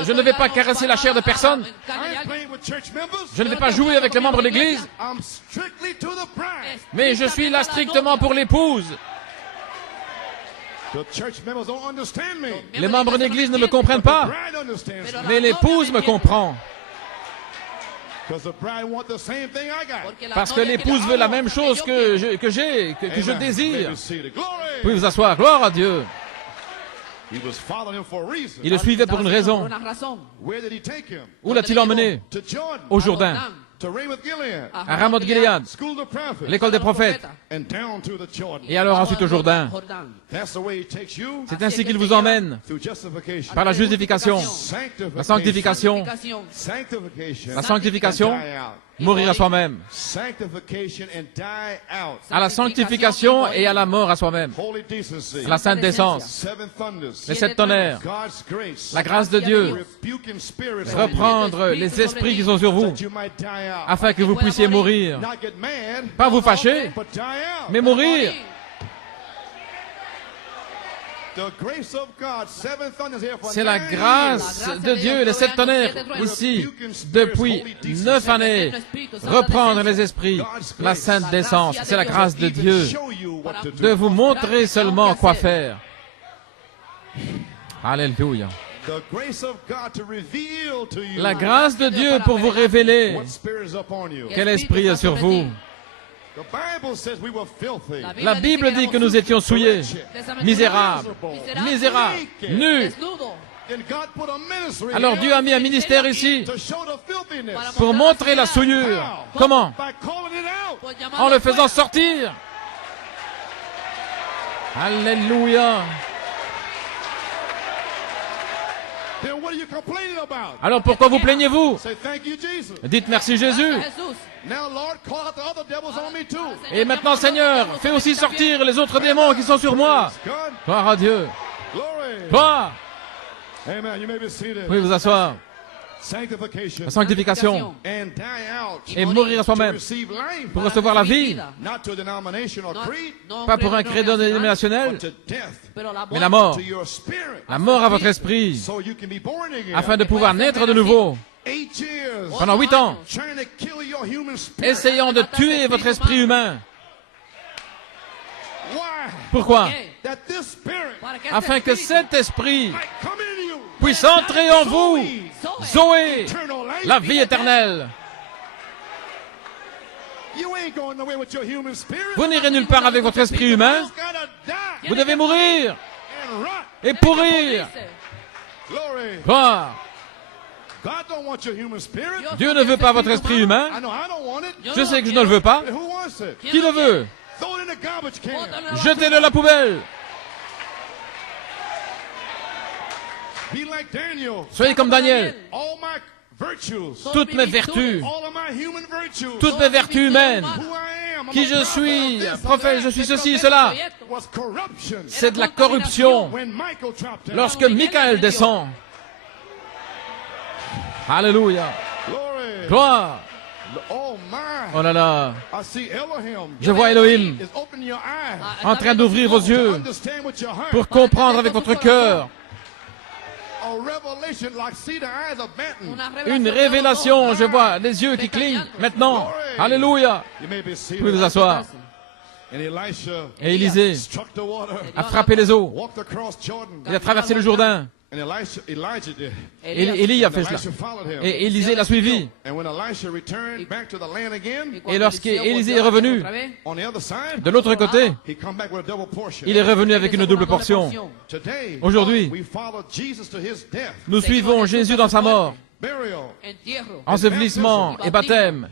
Je ne vais pas caresser la chair de personne. Je ne vais pas jouer avec les membres de l'église. Mais je suis là strictement pour l'épouse. Les membres de l'église ne me comprennent pas. Mais l'épouse me comprend. Parce que l'épouse veut la même chose que je désire. Pouvez vous asseoir. Gloire à Dieu. Il le suivait pour une raison. Où l'a-t-il emmené? Au Jourdain, à Ramoth-Gilead, l'école des prophètes, et alors ensuite au Jourdain. C'est ainsi qu'il vous emmène par la justification, la sanctification, mourir à soi-même, à la sanctification et à la mort à soi-même, à la sainte décence, les sept tonnerres, la grâce de Dieu, reprendre les esprits qui sont sur vous, afin que vous puissiez mourir, pas vous fâcher, mais mourir. C'est la grâce de Dieu, les sept tonnerres, ici, depuis 9 années. Reprendre les esprits, la sainte décence, c'est la grâce de Dieu, de vous montrer seulement quoi faire. Alléluia. La grâce de Dieu pour vous révéler quel esprit est sur vous. La Bible dit que nous étions souillés, misérables, nus. Alors Dieu a mis un ministère ici pour montrer la souillure. Comment? En le faisant sortir. Alléluia. Alors pourquoi vous plaignez-vous? Dites merci Jésus. Et maintenant Seigneur, fais aussi sortir les autres démons qui sont sur moi. Gloire à Dieu. Gloire. Amen. You may be seated. Vous pouvez vous asseoir. Sanctification. La sanctification. And die out. Et mourir à To soi-même. receive life. Pour recevoir la vie. Not to a denomination or creed, Pas pour un credo but dénominationnel, to death. mais la mort. To your spirit. La mort à votre esprit. So you can be born again. Afin de pouvoir naître de nouveau. 8 years. Pendant 8 ans. Trying to kill your human spirit. Essayant de tuer votre esprit humain. Why? Pourquoi? That this spirit Afin que cet esprit might come in you. puisse entrer en vous. Zoé, Eternal life. la vie éternelle. You ain't going nowhere with your human spirit. Vous n'irez nulle part avec votre esprit humain. You gotta die Vous devez mourir and rot. et pourrir. Glory. Gloire. God don't want your human spirit. Dieu ne veut pas votre esprit humain. I know I don't want it. Je sais que je ne le veux pas. But who wants it? Qui le veut? Throw it in the garbage can. Jetez-le à la poubelle. Be like Daniel. Soyez comme Daniel. All my virtues. Toutes mes vertus, All of my human virtues. toutes mes vertus humaines, Who I am. I'm qui a je prophet, suis, this, prophète, that. je suis ceci, cela, Was corruption. c'est de la corruption. When Michael dropped down. Lorsque Michael descend, alléluia, Glory. gloire, Oh my. oh là là, I see Elohim. je vois Elohim Is opening your eyes. en train d'ouvrir vos To yeux understand with your heart. pour comprendre avec votre cœur. A revelation like see the eyes of Benton. Une révélation, je vois les yeux qui clignent maintenant, alléluia. You may be Vous seated. pouvez vous asseoir. And Elisha Et Élisée struck the water. a frappé les eaux, Walked across Jordan. il a traversé le Jourdain, And Elijah did. Élie a fait cela, Elisha followed him. et Élisée l'a suivi. And when Elisha returned back to the land again, Et lorsqu'Élisée est revenu on the other side, de l'autre côté, he come back with a double portion. il est revenu avec une double portion. Today, Aujourd'hui, we follow Jesus to his death, nous suivons Jésus dans sa mort, burial, ensevelissement et baptême.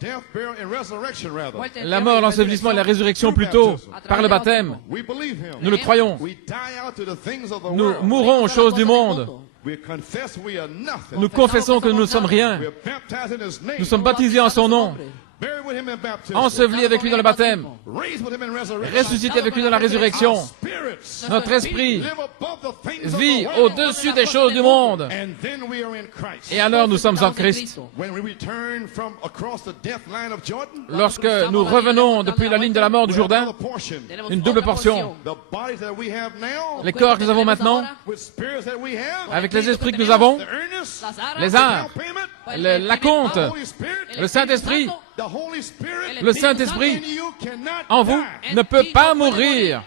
death, burial, and resurrection rather. La mort, l'ensevelissement et la résurrection plutôt, par le baptême. We believe him. Nous le croyons. We die out to the things of the Nous world. mourons aux choses du monde. We confess we are nothing. Nous confessons que nous ne sommes rien. We are baptized in his name. Nous sommes baptisés en son nom, Buried with him in baptism. ensevelis avec lui dans le baptême, Raised with him in resurrection. ressuscités avec lui dans la résurrection. Our spirits Notre esprit live above the things of vit the world. au-dessus des choses du monde. And then we are in Christ. Et alors nous sommes en Christ. When we return from across the death line of Jordan, Lorsque nous revenons depuis la ligne de la mort du Jourdain, another portion. une double portion. The bodies that we have now, Les corps que nous avons maintenant, with spirits that we have, avec les esprits que nous avons, the earnest, les down arts, payment, la compte, the Holy Spirit, le Saint-Esprit, the Holy Spirit le Saint-Esprit in you cannot en vous die. ne peut pas mourir.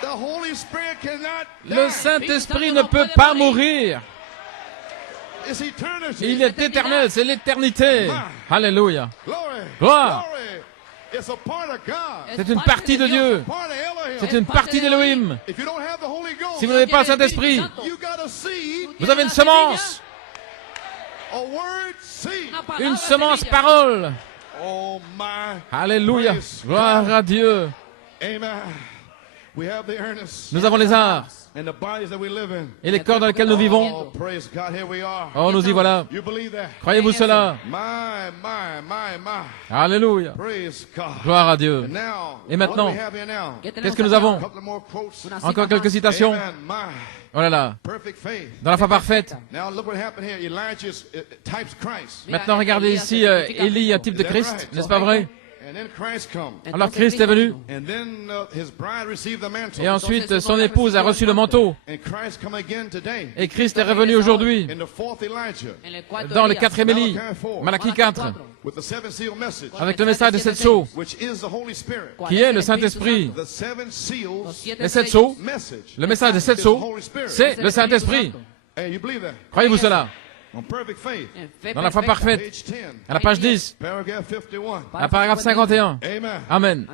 The Holy Spirit cannot Le die. Saint-Esprit ne peut pas mourir. It's eternity. Il est éternel, c'est l'éternité. Alléluia. Glory. Gloire. Glory. It's a part of God. C'est une partie de Dieu. Part of Elohim. C'est une partie d'Élohim. If you don't have the Holy Ghost, Si vous n'avez pas le Saint-Esprit, you got a seed, vous avez une semence. a word seed. Une semence parole. Oh my. Alléluia. Gloire à Dieu. Amen. We have the earnest Nous avons les arts and the bodies that we live in. et les corps dans lesquels nous vivons. Oh, praise God. Here we are. Oh, nous y voilà. You believe that? Croyez-vous cela? My. Alléluia. Praise God. Gloire à Dieu. And now, Et maintenant, what do we have here now? qu'est-ce que nous avons? A couple more quotes. Encore quelques citations. Amen. My Oh là là. perfect faith. Dans la foi parfaite. Now look what happened here. Elijah types Christ. Maintenant, regardez ici, Élie, un type de Christ, n'est-ce pas vrai? And then Christ comes. Alors Christ est venu. And then his bride received the mantle. Et ensuite, son épouse a reçu le manteau. And Christ come again today. Et Christ est revenu aujourd'hui, In the fourth Elijah. dans le 4e Élie, Malachie 4, With the seven seal message. avec le message de 7 sceaux, Which is the Holy Spirit. qui est le Saint-Esprit. The seven seals Les 7 sceaux, message. le message des 7 is the sceaux, Holy Spirit. c'est le Saint-Esprit. Hey, you believe that? Croyez-vous cela? On perfect faith. Dans la foi parfaite, Page 10. à la page 10, Paragraph 51. à paragraphe 51. Amen. Amen.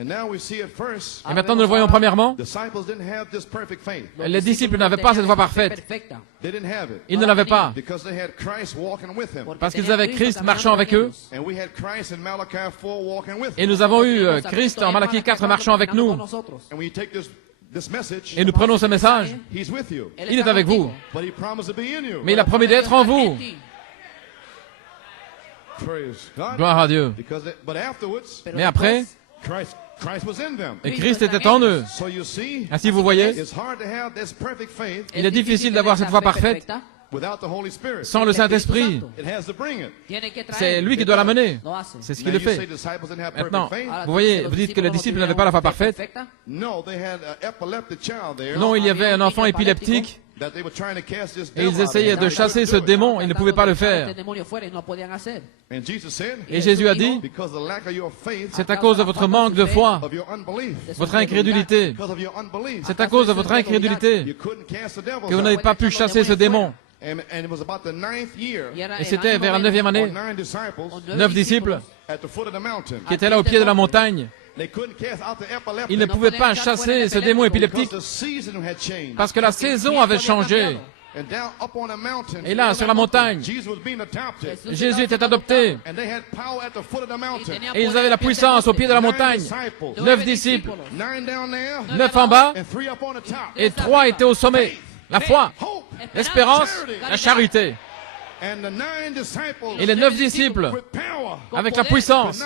And now we see it first. Et maintenant, nous le voyons premièrement, Disciples didn't have this perfect faith. les disciples n'avaient pas cette foi parfaite. They didn't have it. Ils ne l'avaient pas, Because they had Christ walking with them. parce qu'ils avaient Christ marchant avec eux. And we had Christ in Malachi 4 walking with Et them. nous avons eu Christ en Malachie 4 marchant avec nous. And when you take this message, Et nous prenons ce message. he's with you. Il est avec vous. But he promised to be in you. Mais il a promis d'être en vous. Praise God. Gloire à Dieu. But afterwards, Mais après, Et Christ était en eux. Ainsi, vous voyez, il est difficile d'avoir cette foi parfaite sans le Saint-Esprit. C'est lui qui doit la mener. C'est ce qu'il le fait. Maintenant, vous voyez, vous dites que les disciples n'avaient pas la foi parfaite. Non, il y avait un enfant épileptique et ils essayaient de chasser ce démon, ils ne pouvaient pas le faire. Et Jésus a dit, c'est à cause de votre manque de foi, votre incrédulité. C'est à cause de votre incrédulité que vous n'avez pas pu chasser ce démon. Et c'était vers la 9e année, 9 disciples qui étaient là au pied de la montagne. Ils ne pouvaient pas chasser ce démon épileptique parce que la saison avait changé. Et là, sur la montagne, Jésus était adopté. Et ils avaient la puissance au pied de la montagne. 9 disciples, 9 en bas, et 3 étaient au sommet. La foi, l'espérance, la charité. Et les 9 disciples, avec la puissance,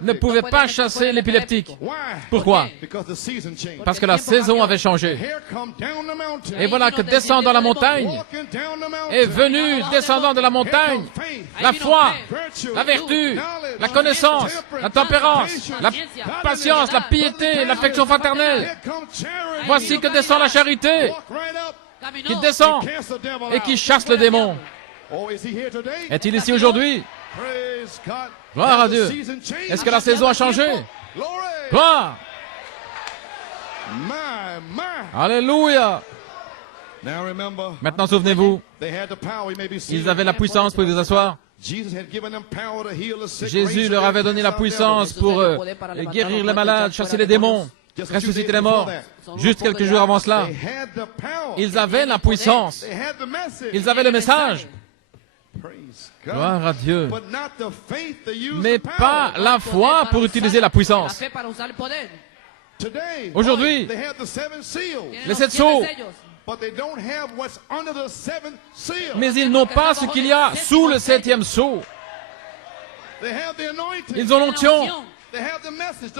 ne pouvaient pas chasser l'épileptique. Pourquoi? Parce que la saison avait changé. Et voilà que descendant la montagne, est venu descendant de la montagne, la foi, la vertu, la connaissance, la tempérance, la patience, la piété, l'affection fraternelle. Voici que descend la charité, qui descend et qui chasse le démon. Est-il ici aujourd'hui? Gloire à Dieu. Est-ce que la saison a changé? Gloire. Alléluia. Maintenant, souvenez-vous, ils avaient la puissance pour vous asseoir. Jésus leur avait donné la puissance pour guérir les malades, chasser les démons, ressusciter les morts. Juste quelques jours avant cela, ils avaient la puissance. Ils avaient le message. Gloire à Dieu. Mais pas la foi pour utiliser la puissance. Aujourd'hui, les 7 sceaux. Mais ils n'ont pas ce qu'il y a sous le 7e sceau. Ils ont l'onction.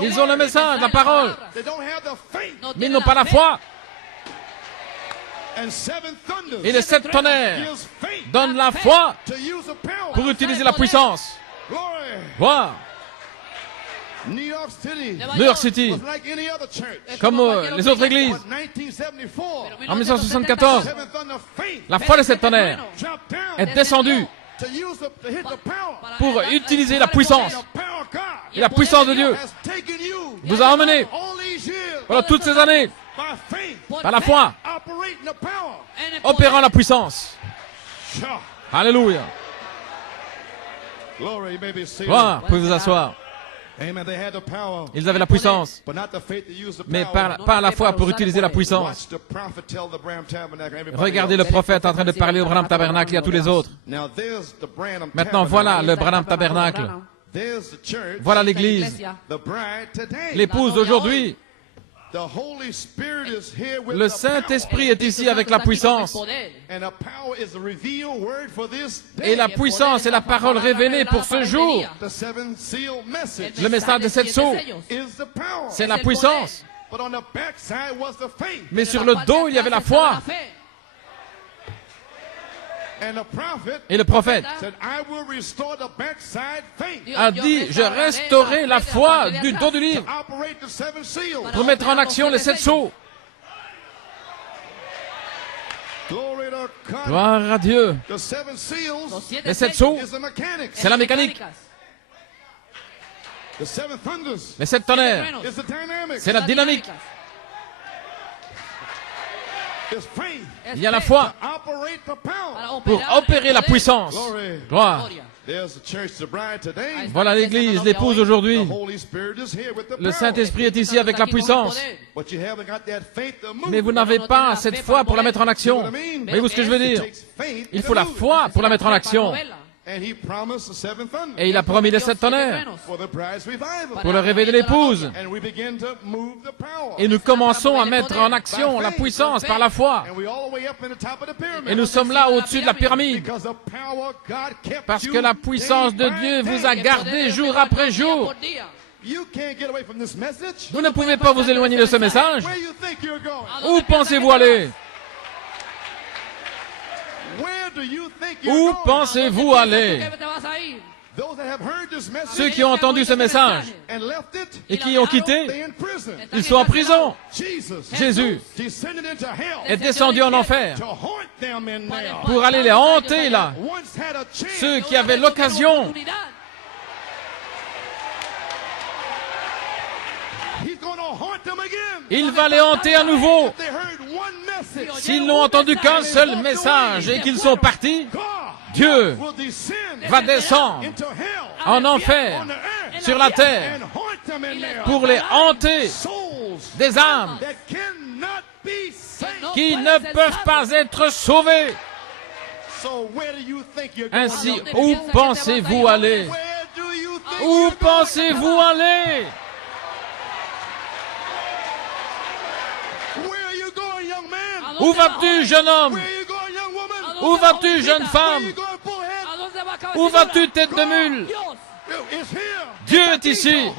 Ils ont le message, la parole. Mais ils n'ont pas la foi. Et les 7 tonnerres donnent la foi pour utiliser la puissance. Gloire. New York City, comme les autres églises, en 1974, la foi des 7 tonnerres est descendue pour utiliser la puissance. Et la puissance de Dieu vous a emmené pendant toutes ces années par la foi, opérant la puissance. Alléluia. Gloire, vous pouvez vous asseoir. Ils avaient la puissance, mais pas la foi pour utiliser la puissance. Regardez le prophète en train de parler au Branham Tabernacle et à tous les autres. Maintenant, voilà le Branham Tabernacle. Voilà l'Église. L'épouse d'aujourd'hui. Le Saint-Esprit est ici avec la puissance. Et la puissance est la parole révélée pour ce jour. Le message de 7 sceaux, c'est la puissance. Mais sur le dos, il y avait la foi. Et le prophète a dit, je restaurerai la foi du dos du livre pour mettre en action les 7 sceaux. Gloire à Dieu. Les 7 sceaux, c'est la mécanique. Les 7 tonnerres, c'est la dynamique. Il y a la foi pour opérer la puissance. Gloire. Voilà l'Église, l'épouse aujourd'hui. Le Saint-Esprit est ici avec la puissance. Mais vous n'avez pas cette foi pour la mettre en action. Voyez-vous ce que je veux dire? Il faut la foi pour la mettre en action. Et il a promis les 7 tonnerres pour le réveil de l'épouse. Et nous commençons à mettre en action la puissance par la foi. Et nous sommes là au-dessus de la pyramide. Parce que la puissance de Dieu vous a gardé jour après jour. Vous ne pouvez pas vous éloigner de ce message. Où pensez-vous aller? Où pensez-vous aller? Ceux qui ont entendu ce message et qui ont quitté, ils sont en prison. Jésus est descendu en enfer pour aller les hanter là. Ceux qui avaient l'occasion. Il va les hanter à nouveau. S'ils n'ont entendu qu'un seul message et qu'ils sont partis, Dieu va descendre en enfer sur la terre pour les hanter des âmes qui ne peuvent pas être sauvées. Ainsi, où pensez-vous aller? Où pensez-vous aller? Où vas-tu, jeune homme? Où vas-tu, jeune femme? Où vas-tu, tête de mule? Dieu est ici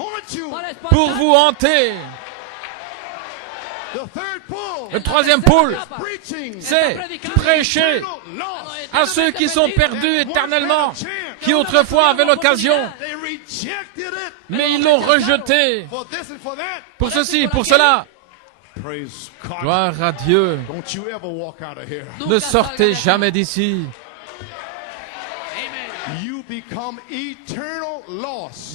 pour vous hanter. Le troisième pôle, c'est prêcher à ceux qui sont perdus éternellement, qui autrefois avaient l'occasion, mais ils l'ont rejeté pour ceci, pour cela. Gloire à Dieu. Ne sortez jamais d'ici.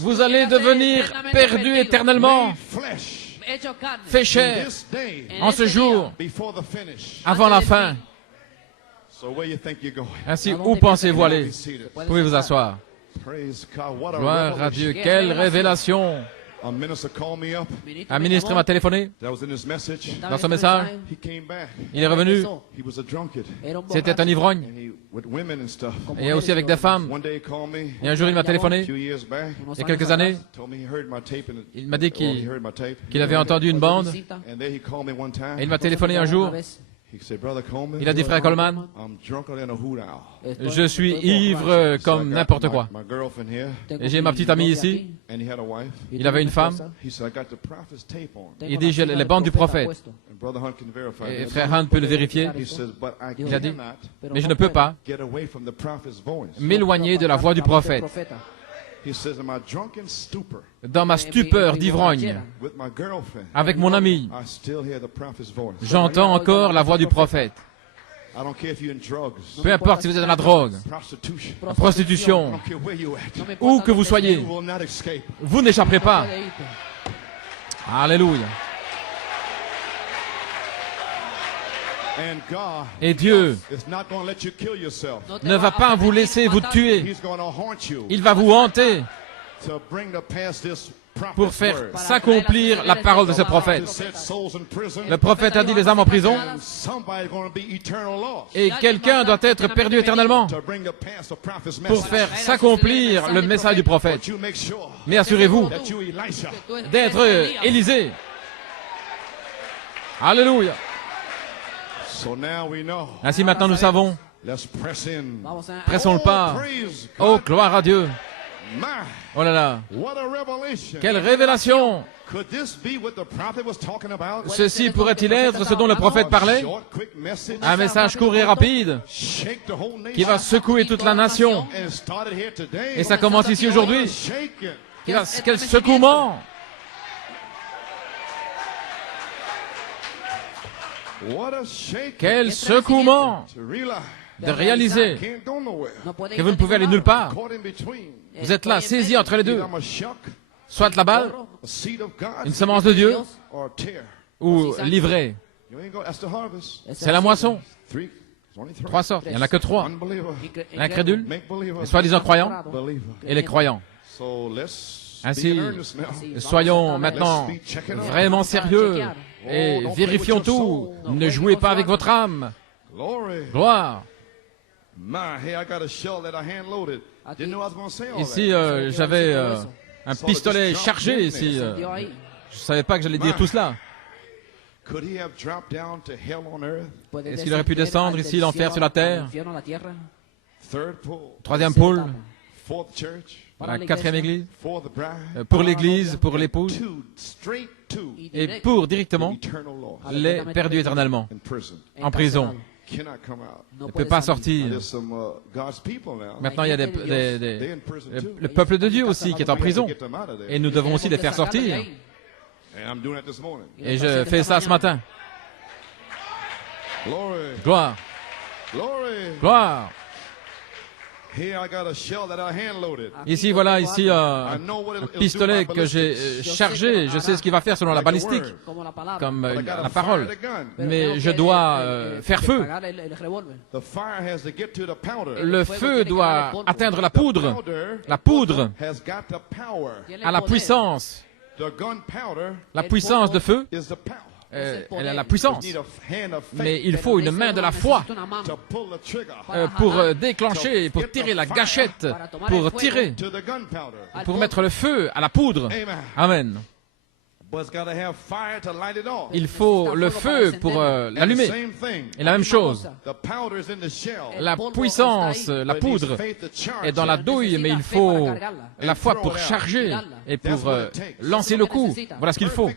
Vous allez devenir perdus éternellement, fait chair, en ce jour, avant la fin. Ainsi, où pensez-vous aller? Vous pouvez vous asseoir. Gloire à Dieu. Quelle révélation! Un ministre m'a téléphoné dans son message. Il est revenu. C'était un ivrogne. Et aussi avec des femmes. Et un jour, il m'a téléphoné. Il y a quelques années. Il m'a dit qu'il avait entendu une bande. Et il m'a téléphoné un jour. Il a dit, frère Coleman, je suis ivre comme n'importe quoi. Et j'ai ma petite amie ici. Il avait une femme. Il dit, j'ai les bandes du prophète. Et frère Hunt peut le vérifier. Il a dit, mais je ne peux pas m'éloigner de la voix du prophète. Dans ma stupeur d'ivrogne, avec mon ami, j'entends encore la voix du prophète. Peu importe si vous êtes dans la drogue, la prostitution, où que vous soyez, vous n'échapperez pas. Alléluia. Et Dieu ne va pas vous laisser vous tuer. Il va vous hanter pour faire s'accomplir la parole de ce prophète. Le prophète a dit les âmes en prison et quelqu'un doit être perdu éternellement pour faire s'accomplir le message du prophète. Mais assurez-vous d'être Élisée. Alléluia. Ainsi maintenant nous savons. Pressons le pas. Oh, gloire à Dieu. Oh là là. Quelle révélation. Ceci pourrait-il être ce dont le prophète parlait? Un message court et rapide qui va secouer toute la nation. Et ça commence ici aujourd'hui. Quel secouement. Quel secouement de réaliser que vous ne pouvez aller nulle part. Vous êtes là, saisis entre les deux. Soit la balle, une semence de Dieu, ou livré. C'est la moisson. 3 sortes, il n'y en a que 3. L'incrédule, les soi-disant croyants, et les croyants. Ainsi, soyons maintenant vraiment sérieux et vérifions tout. Ne jouez pas avec votre âme. Gloire. Ici, j'avais un pistolet chargé ici. Je ne savais pas que j'allais dire tout cela. Est-ce qu'il aurait pu descendre ici, l'enfer sur la terre? Troisième pôle. la quatrième église, for the bride, pour l'église, pour l'épouse, to, straight to et pour directement eternal loss les perdus éternellement, in prison. en prison. Cannot come out. Ne peut pas sortir. There's some God's people now. Maintenant, il y a They're in prison too. le peuple de Dieu aussi qui est en prison. Get them out of there. Et nous devons aussi les faire sortir. And I'm doing it this morning. Et je fais ça ce matin. Glory, Gloire, glory. gloire. Here I got a shell that I hand loaded. Ici, voilà, ici, un pistolet que j'ai chargé. Je sais ce qu'il va faire selon la balistique, comme la parole. Mais je dois faire feu. The fire has to get to the powder. Le feu doit atteindre la poudre. La poudre Has got the power. a la puissance. The gunpowder La puissance de feu, is the power. elle a la puissance. Need a hand of Mais faith il faut une main de la foi to pull the trigger pour déclencher, pour tirer la gâchette, pour tirer, to the gunpowder. pour mettre le feu à la poudre. Amen. But it's got to have fire to light it off. Il faut le feu pour And the l'allumer. same thing. Et la même chose, The powder is in the shell. la puissance, la But it needs poudre faith to charge est dans la it. douille, mais il faut la foi pour charger et pour lancer le coup. Voilà ce qu'il faut.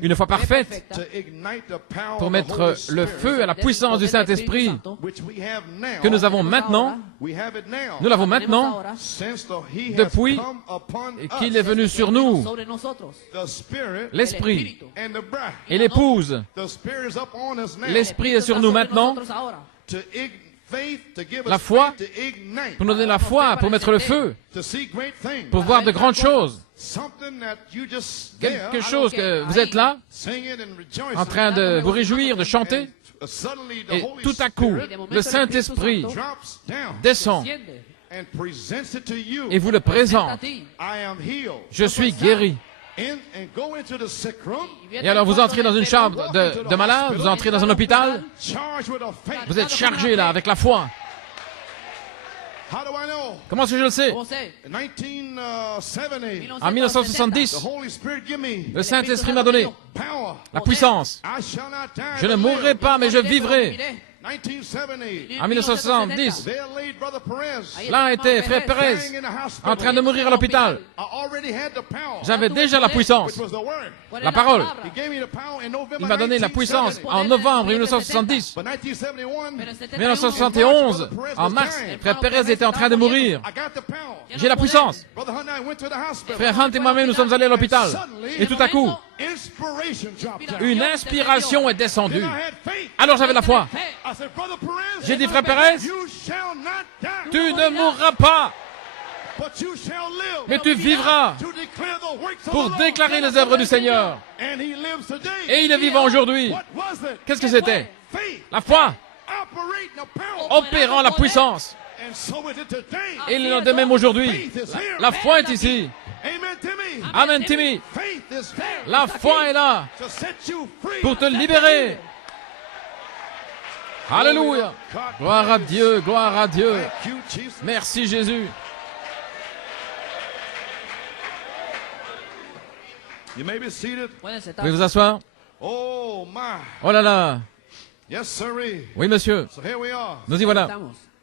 Une foi parfaite To ignite the power pour of the mettre Holy le Spirit, feu à la puissance du Saint-Esprit which we have now. que nous avons maintenant. We have it now. Nous l'avons maintenant Since he has depuis come upon qu'il us, est venu sur nous, the Spirit l'Esprit and the bride. et l'épouse. The Spirit is up on us now. L'Esprit est sur nous maintenant To faith, to give La us foi, faith, to ignite, pour nous donner la foi, pour mettre le feu, to see great things. pour voir de grandes choses. Something that you just Quelque there, chose que vous êtes là, sing it and rejoice en train de vous réjouir, de chanter, and suddenly the et Holy tout à coup, Spirit le Saint-Esprit drops down descend and presents it to you. et vous le présente. I am healed. Je suis guéri. And go into the sick room, Et alors vous entrez dans une chambre de malade, vous entrez dans un hôpital, charged with a faith. vous êtes chargé là avec la foi. How do I know? Comment est-ce que je le sais? In 1970, En 1970, the Holy Spirit give me le Saint-Esprit m'a donné power. la puissance. I shall not die. Je ne but mourrai live. pas, mais je vivrai. 1970. En 1970, There laid Brother Perez là était Frère Pérez lying in the hospital. en train de mourir à l'hôpital. I already had the power. J'avais déjà la puissance, Which was the word. la parole. He gave me the power in November Il m'a donné la puissance 1970. en novembre 1970. But 1971, 1971, en mars, Frère Pérez était en train de mourir. I got the power. J'ai la puissance. Brother Hunt and I went to the hospital. Frère Hunt et moi-même, nous sommes allés à l'hôpital. Et tout à coup, Inspiration dropped down. une inspiration est descendue. Then I had faith. Alors j'avais la foi. I said, Brother Perez, J'ai dit, Frère Pérez, you shall not die. tu ne mourras pas, But you shall live mais tu vivras to declare the works of pour the Lord. déclarer les œuvres du Seigneur. And he lives today. Et il est vivant aujourd'hui. What was it? Qu'est-ce que c'était? Faith. La foi, Operating the power. opérant la puissance. And so is it today. Et il en est de même aujourd'hui. Faith is here. La foi est ici. Amen, Timmy. Amen, Timmy. Faith is there La foi est là to set you free. pour te libérer. Alléluia. Gloire à Dieu, gloire à Dieu. Thank you, Jesus. Merci Jésus. You may be seated. Vous pouvez vous asseoir? Oh my. Oh là là. Yes, sirree. Oui, monsieur. So here we are. Nous y voilà.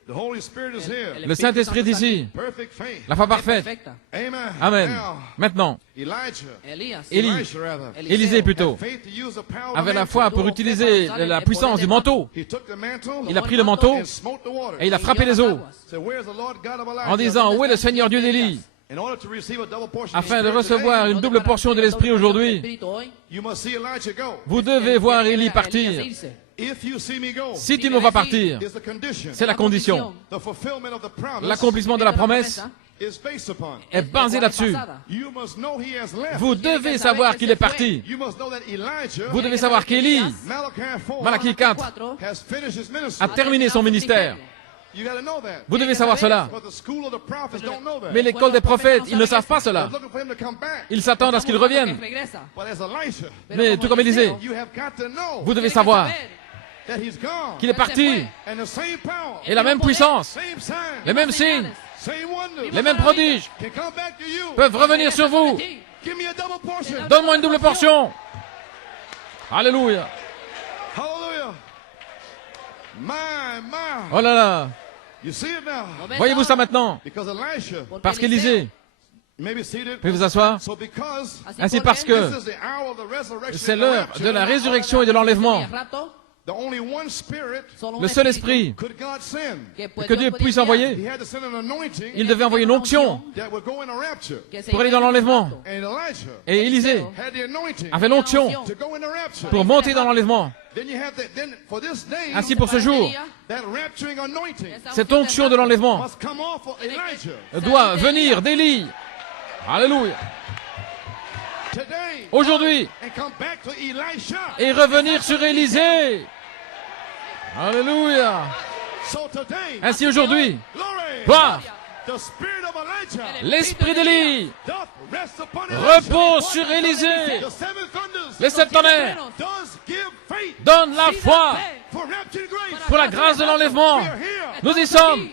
The Holy Spirit is here. Le Saint-Esprit est ici. Perfect faith. La foi parfaite. Amen. Amen. Now, Maintenant, Elijah, Élie, Elisha, rather, Élisée plutôt, had faith to use the power of avait the la mantle. foi pour utiliser la puissance du manteau. He took the mantle Il a pris le manteau and smote the water. et il a frappé les eaux Said, "Where's the Lord God of Elijah?" en disant, où est le Seigneur Dieu d'Élie? In order to receive a double portion of the Afin de Spirit recevoir today, une double portion de l'Esprit aujourd'hui, you must see Elijah go. vous devez voir Élie partir. If you see me go, Si tu me vois partir, is the condition. c'est la condition. The fulfillment of the promise L'accomplissement de la promesse is based upon. est basé là-dessus. You must know he has left. Vous devez savoir qu'il est parti. You must know that Elijah, Vous devez savoir qu'Élie, Malachi 4, Malachie 4, has finished his ministry. a terminé son ministère. You got to know that. Vous devez savoir cela. But the school of the prophets don't know that. Mais l'école des prophètes, ils ne savent pas cela. They're looking for him to come back. Ils s'attendent à ce qu'il revienne. But as Elisha, Mais tout comme Élisée, you have got to know vous devez savoir that he's gone. qu'il est parti. And the same power, Et la même puissance, same sign, les mêmes signes, same wonders les mêmes prodiges can come back to you. peuvent revenir sur vous. Give me a double portion. Donne-moi une double portion. Alléluia. Hallelujah. My. Oh là là. You see it now? Voyez-vous ça maintenant? Because Elisha Parce qu'Élisée Pouvez vous asseoir? Ainsi parce que c'est l'heure de la résurrection et de l'enlèvement. Le seul esprit que Dieu puisse envoyer, il devait envoyer une onction pour aller dans l'enlèvement. Et Élisée avait l'onction pour monter dans l'enlèvement. Ainsi pour ce jour, cette onction de l'enlèvement doit venir d'Élie. Alléluia. Aujourd'hui, et revenir sur Élisée. Alléluia. Ainsi aujourd'hui, gloire, l'esprit d'Élie repose sur Élisée. Les sept tonnerres donnent la foi pour la grâce de l'enlèvement. Nous y sommes.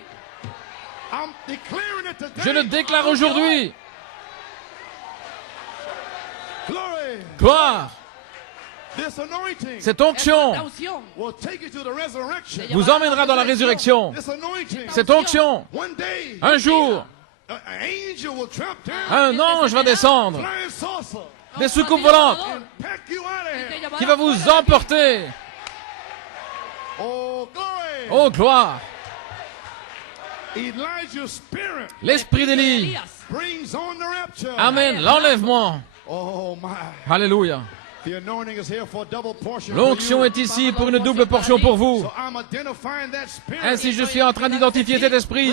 Je le déclare aujourd'hui. Gloire. Cette onction vous emmènera dans la résurrection. Cette onction, un jour, un ange va descendre, des soucoupes volantes, qui va vous emporter. Oh, gloire! L'esprit d'Élie amène l'enlèvement. Alléluia. L'onction est ici pour une double portion pour vous. Ainsi, je suis en train d'identifier cet esprit.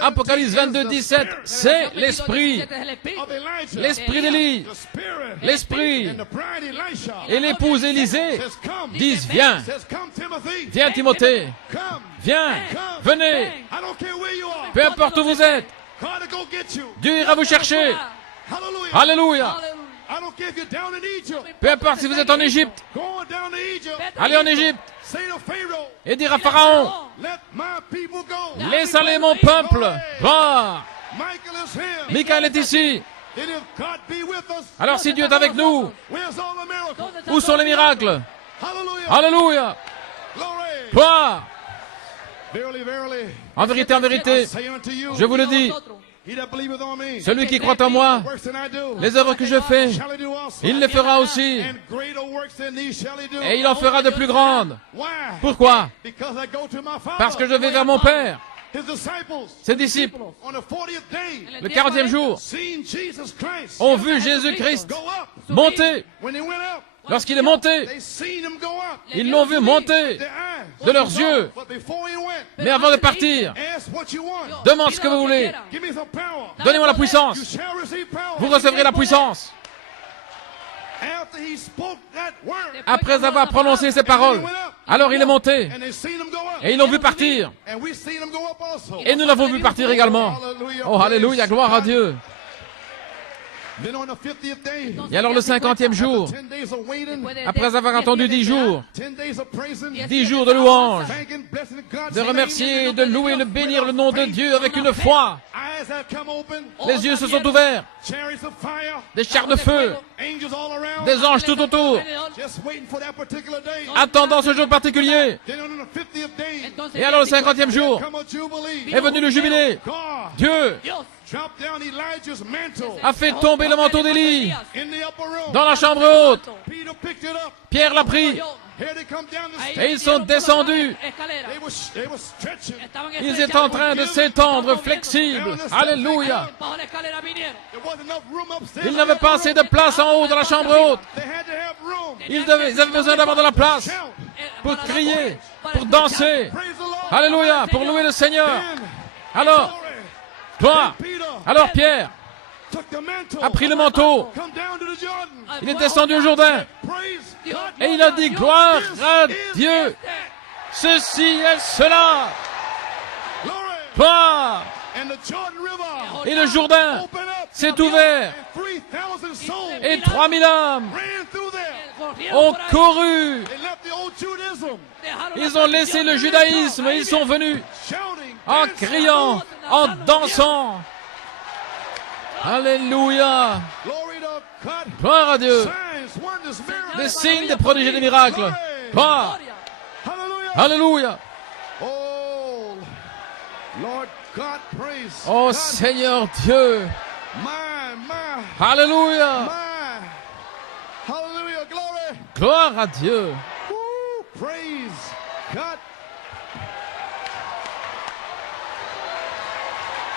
Apocalypse 22, 17, c'est l'esprit. L'esprit d'Élie. L'esprit. Et l'épouse Élisée disent, viens. Viens, Timothée. Viens. Venez. Peu importe où vous êtes. Dieu ira vous chercher. Alléluia. Peu importe si vous êtes en Égypte, allez en Égypte et dire à Pharaon, laisse aller mon peuple. Gloire. Michael est ici. Alors si Dieu est avec nous, où sont les miracles? Alléluia. Gloire. En vérité, je vous le dis, celui qui croit en moi, les œuvres que je fais, il les fera aussi. Et il en fera de plus grandes. Pourquoi? Parce que je vais vers mon Père. Ses disciples, le 40e jour, ont vu Jésus-Christ monter. Lorsqu'il est monté, ils l'ont vu monter de leurs yeux. Mais avant de partir, demande ce que vous voulez. Donnez-moi la puissance. Vous recevrez la puissance. Après avoir prononcé ces paroles, alors il est monté. Et ils l'ont vu partir. Et nous l'avons vu partir également. Oh, alléluia, gloire à Dieu. Et alors le 50e jour, après avoir attendu 10 jours, 10 jours de louange, de remercier, de louer, de bénir le nom de Dieu avec une foi, les yeux se sont ouverts, des chars de feu, des anges tout autour, attendant ce jour particulier. Et alors le 50e jour, est venu le jubilé. Dieu a fait tomber le manteau d'Élie dans la chambre haute. Pierre l'a pris et ils sont descendus. Ils étaient en train de s'étendre flexibles. Alléluia. Ils n'avaient pas assez de place en haut dans la chambre haute. Ils avaient besoin d'avoir de la place pour crier, pour danser. Alléluia, pour louer le Seigneur. Alors, gloire. Alors Pierre a pris le manteau. Il est descendu au Jourdain. Et il a dit, gloire à Dieu. Ceci est cela. Gloire. Et le Jourdain s'est ouvert. Et 3000 âmes ont couru. Ils ont laissé le judaïsme et ils sont venus en criant, en dansant. Alléluia. Gloire à Dieu. Des signes, des prodiges et des miracles. Gloire. Alléluia. Oh Seigneur Dieu, Alléluia. Hallelujah, glory. Gloire à Dieu. Woo, praise God.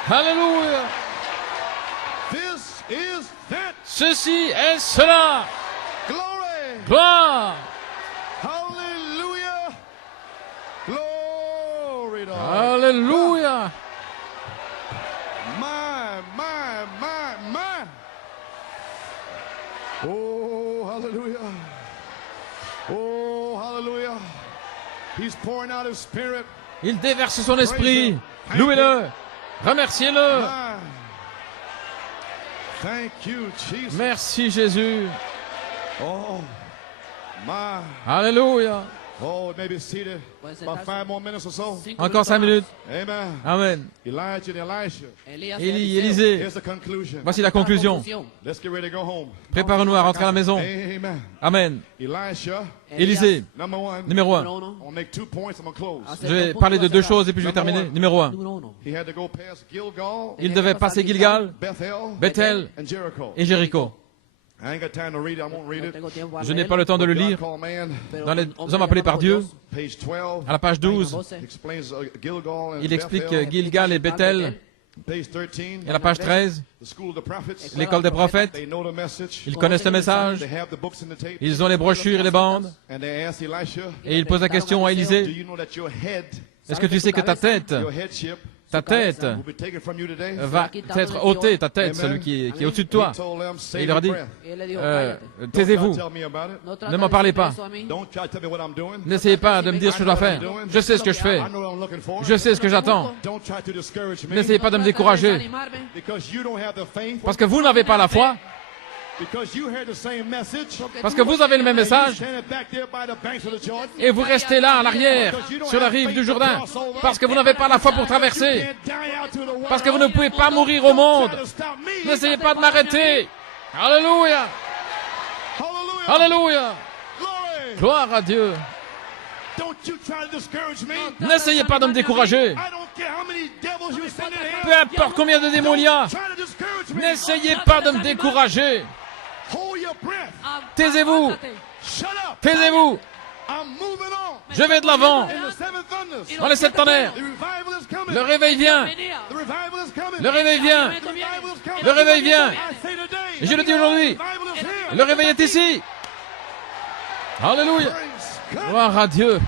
Alléluia. This is that. Ceci est cela. Glory. Gloire. Hallelujah. Glory to God. Alléluia. My. Oh, hallelujah. Oh, hallelujah. He's pouring out his spirit. Il déverse son esprit. Louez-le. Remerciez-le. Thank you, Jesus. Merci Jésus. Oh, my. Alléluia. Oh, maybe seated about 5 more minutes or so. Encore 5 minutes. Amen. Amen. Elijah and Elisha. Élie, Élisée. Here's the conclusion. Voici la conclusion. Let's get ready to go home. Préparons-nous à rentrer à la maison. Amen. Amen. Elisha, Élisée, number one. numéro 1. I'll make 2 points. I'm gonna close. Je vais parler de 2 choses et puis je vais terminer. Numéro 1. He had to go past Gilgal, Il devait passer Gilgal, Bethel, Bethel and Jericho. et Jéricho. I ain't got time to read it. I won't read it. Je n'ai pas le temps de le God lire. called man, Dans les hommes appelés par Dieu, page 12, à la page 12, explains Gilgal and il explique Bethel. Gilgal et Bethel. Page 13, Et à la page 13, the school of the prophets. l'école des prophètes. They know the message. Ils connaissent le message. They have the books and the tapes. Ils ont les brochures et les bandes. And they asked Elisha, Et ils posent la question à do Élisée. you know that your head, Est-ce que tu sais que ta tête your headship, will be taken from you today? va être ôtée, ta tête, celui qui est au-dessus de toi. He told them, Et save il leur your dit, breath. euh, taisez-vous, Tell me about it. ne m'en parlez pas. Don't try to tell me what I'm doing. N'essayez pas de me dire ce que je dois faire. Je sais ce que je fais. I know what I'm looking for. Je sais ce que j'attends. Don't try to discourage me. N'essayez pas de me décourager. Because you don't have the faith. Parce que vous n'avez pas la foi. Because you heard the same message. Parce que vous avez le même message. Standing back there by the banks of the Jordan. Et vous restez là, en arrière, sur la rive du Jourdain. Parce que vous n'avez pas la foi pour traverser. Can't die out to the world. Parce que vous ne pouvez pas mourir au monde. Try to stop me. N'essayez pas de m'arrêter. Alléluia. Hallelujah. Alléluia. Glory. Gloire à Dieu. Don't you try to discourage me. N'essayez pas de me décourager. I don't care how many devils you send in Peu here. importe combien de démons il y a. Try to discourage me. N'essayez pas de me décourager. Hold your breath. Taisez-vous. Shut up. Taisez-vous. I'm moving on. Je vais de l'avant. In the seven thunders. Dans les 7 tonnerres. The revival is coming. Le réveil vient. The revival is coming. Le réveil vient. The revival is coming. Le réveil vient. I say today. Et je le dis aujourd'hui. The revival is here. Le réveil est ici. Alléluia. Praise God. Gloire à Dieu.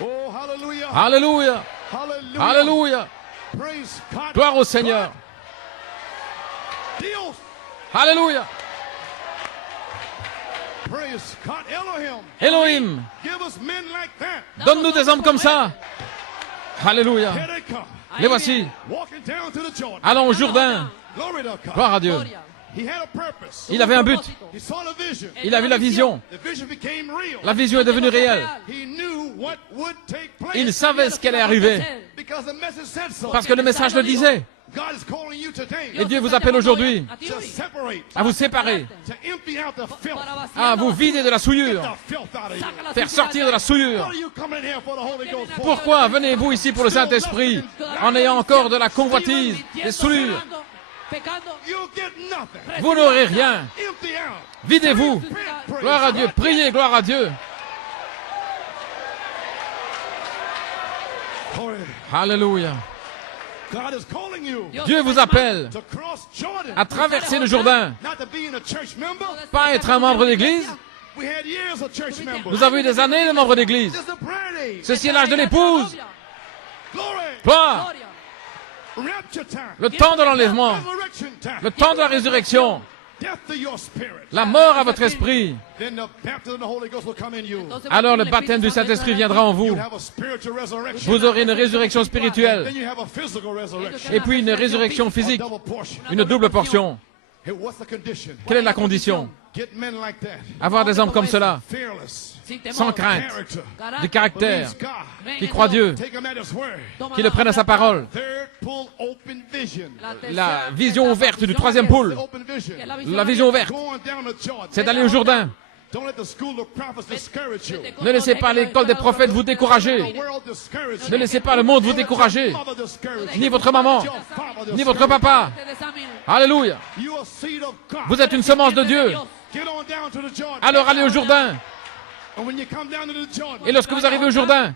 Oh, hallelujah. Alléluia. Hallelujah. Alléluia. Praise God. Gloire au Seigneur. Dios. Alléluia. Praise God. Elohim. Elohim, Give us men like that. donne-nous des hommes comme ça. Alléluia. Here they come. Les voici. Walking down to the Jordan. Allons au Jourdain. Glory to God. Gloire à Dieu. He had a purpose. Il avait un but. He saw the vision. Il a vu la vision. The vision became real. La vision est devenue réelle. He knew what would take place. Il savait ce qui allait arriver. Because the message said so. Parce que le message le disait. God is calling you today Et Dieu vous appelle aujourd'hui to separate, à vous séparer, to empty out the filth. à vous vider de la souillure, The filth out of you. faire sortir de la souillure. What are you coming here for the Holy Ghost for? Pourquoi venez-vous ici pour le Saint-Esprit en ayant encore de la convoitise, des souillures? You'll get nothing. Vous n'aurez rien. Empty out. Videz-vous. Gloire à Dieu. Priez, gloire à Dieu. Glory. Alléluia. God is calling you Dieu vous appelle to cross Jordan. à traverser le Jourdain. Not to be in a church member. Pas être un membre d'église. We had years of church members. Nous avons eu des années de membres d'église. This is the bride age. Ceci est l'âge de l'épouse. Glory. Gloire. Rapture time. Le temps de l'enlèvement. Resurrection time. Le temps de la résurrection. Death to your spirit. La mort à votre esprit. Then the baptism of the Holy Ghost will come in you. Alors le baptême du Saint-Esprit viendra en vous. You have a spiritual resurrection. Vous aurez une résurrection spirituelle. Then you have a physical resurrection. Et puis une résurrection physique. Double portion. Une double portion. Hey, what's the condition? Quelle est la condition? Get men like that. Avoir des hommes comme cela, Fearless. sans crainte, Character. du caractère, Believes God. qui croient Dieu, Take him at his word. qui le prennent à sa parole. Third pull open vision. La vision ouverte du troisième pôle. Open vision. La vision ouverte, Going down the Jordan. c'est d'aller au Jourdain. Ne laissez pas l'école des prophètes vous décourager. Ne laissez pas le monde vous décourager. Ni votre maman, ni votre papa. Alléluia. Vous êtes une semence de Dieu. Alors allez au Jourdain. Et lorsque vous arrivez au Jourdain,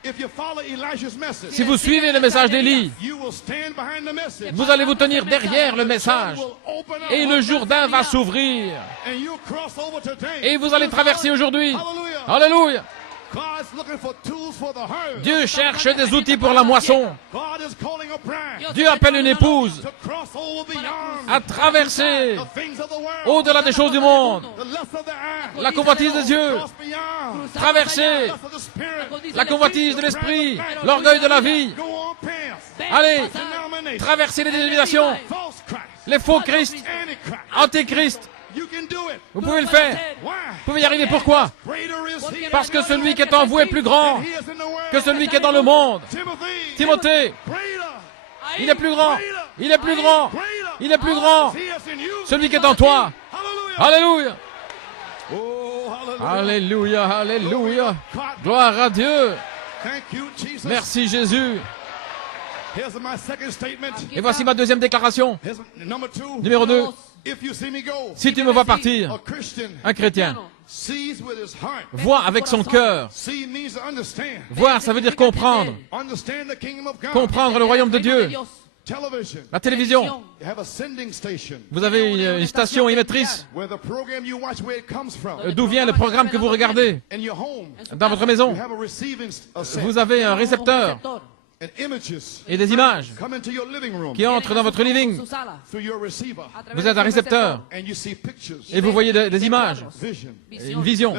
si vous suivez le message d'Élie, vous allez vous tenir derrière le message. Et le Jourdain va s'ouvrir. Et vous allez traverser aujourd'hui. Alléluia. Dieu cherche des outils pour la moisson. Dieu appelle une épouse à traverser au-delà des choses du monde. La convoitise des yeux. Traverser la convoitise de l'esprit. L'orgueil de la vie. Allez, traversez les dénominations. Les faux Christ. Antéchrist. Vous pouvez le faire. Vous pouvez y arriver. Pourquoi? Parce que celui qui est en vous est plus grand que celui qui est dans le monde. Timothée, il est plus grand. Il est plus grand. Il est plus grand. Celui qui est en toi. Alléluia. Alléluia. Alléluia. Gloire à Dieu. Merci Jésus. Et voici ma deuxième déclaration. Numéro 2. Si tu me vois partir, un chrétien voit avec son cœur. Voir, ça veut dire comprendre. Comprendre le royaume de Dieu. La télévision. Vous avez une station émettrice. D'où vient le programme que vous regardez? Dans votre maison. Vous avez un récepteur. Et des images qui entrent dans votre living. Vous êtes un récepteur et vous voyez des images, une vision.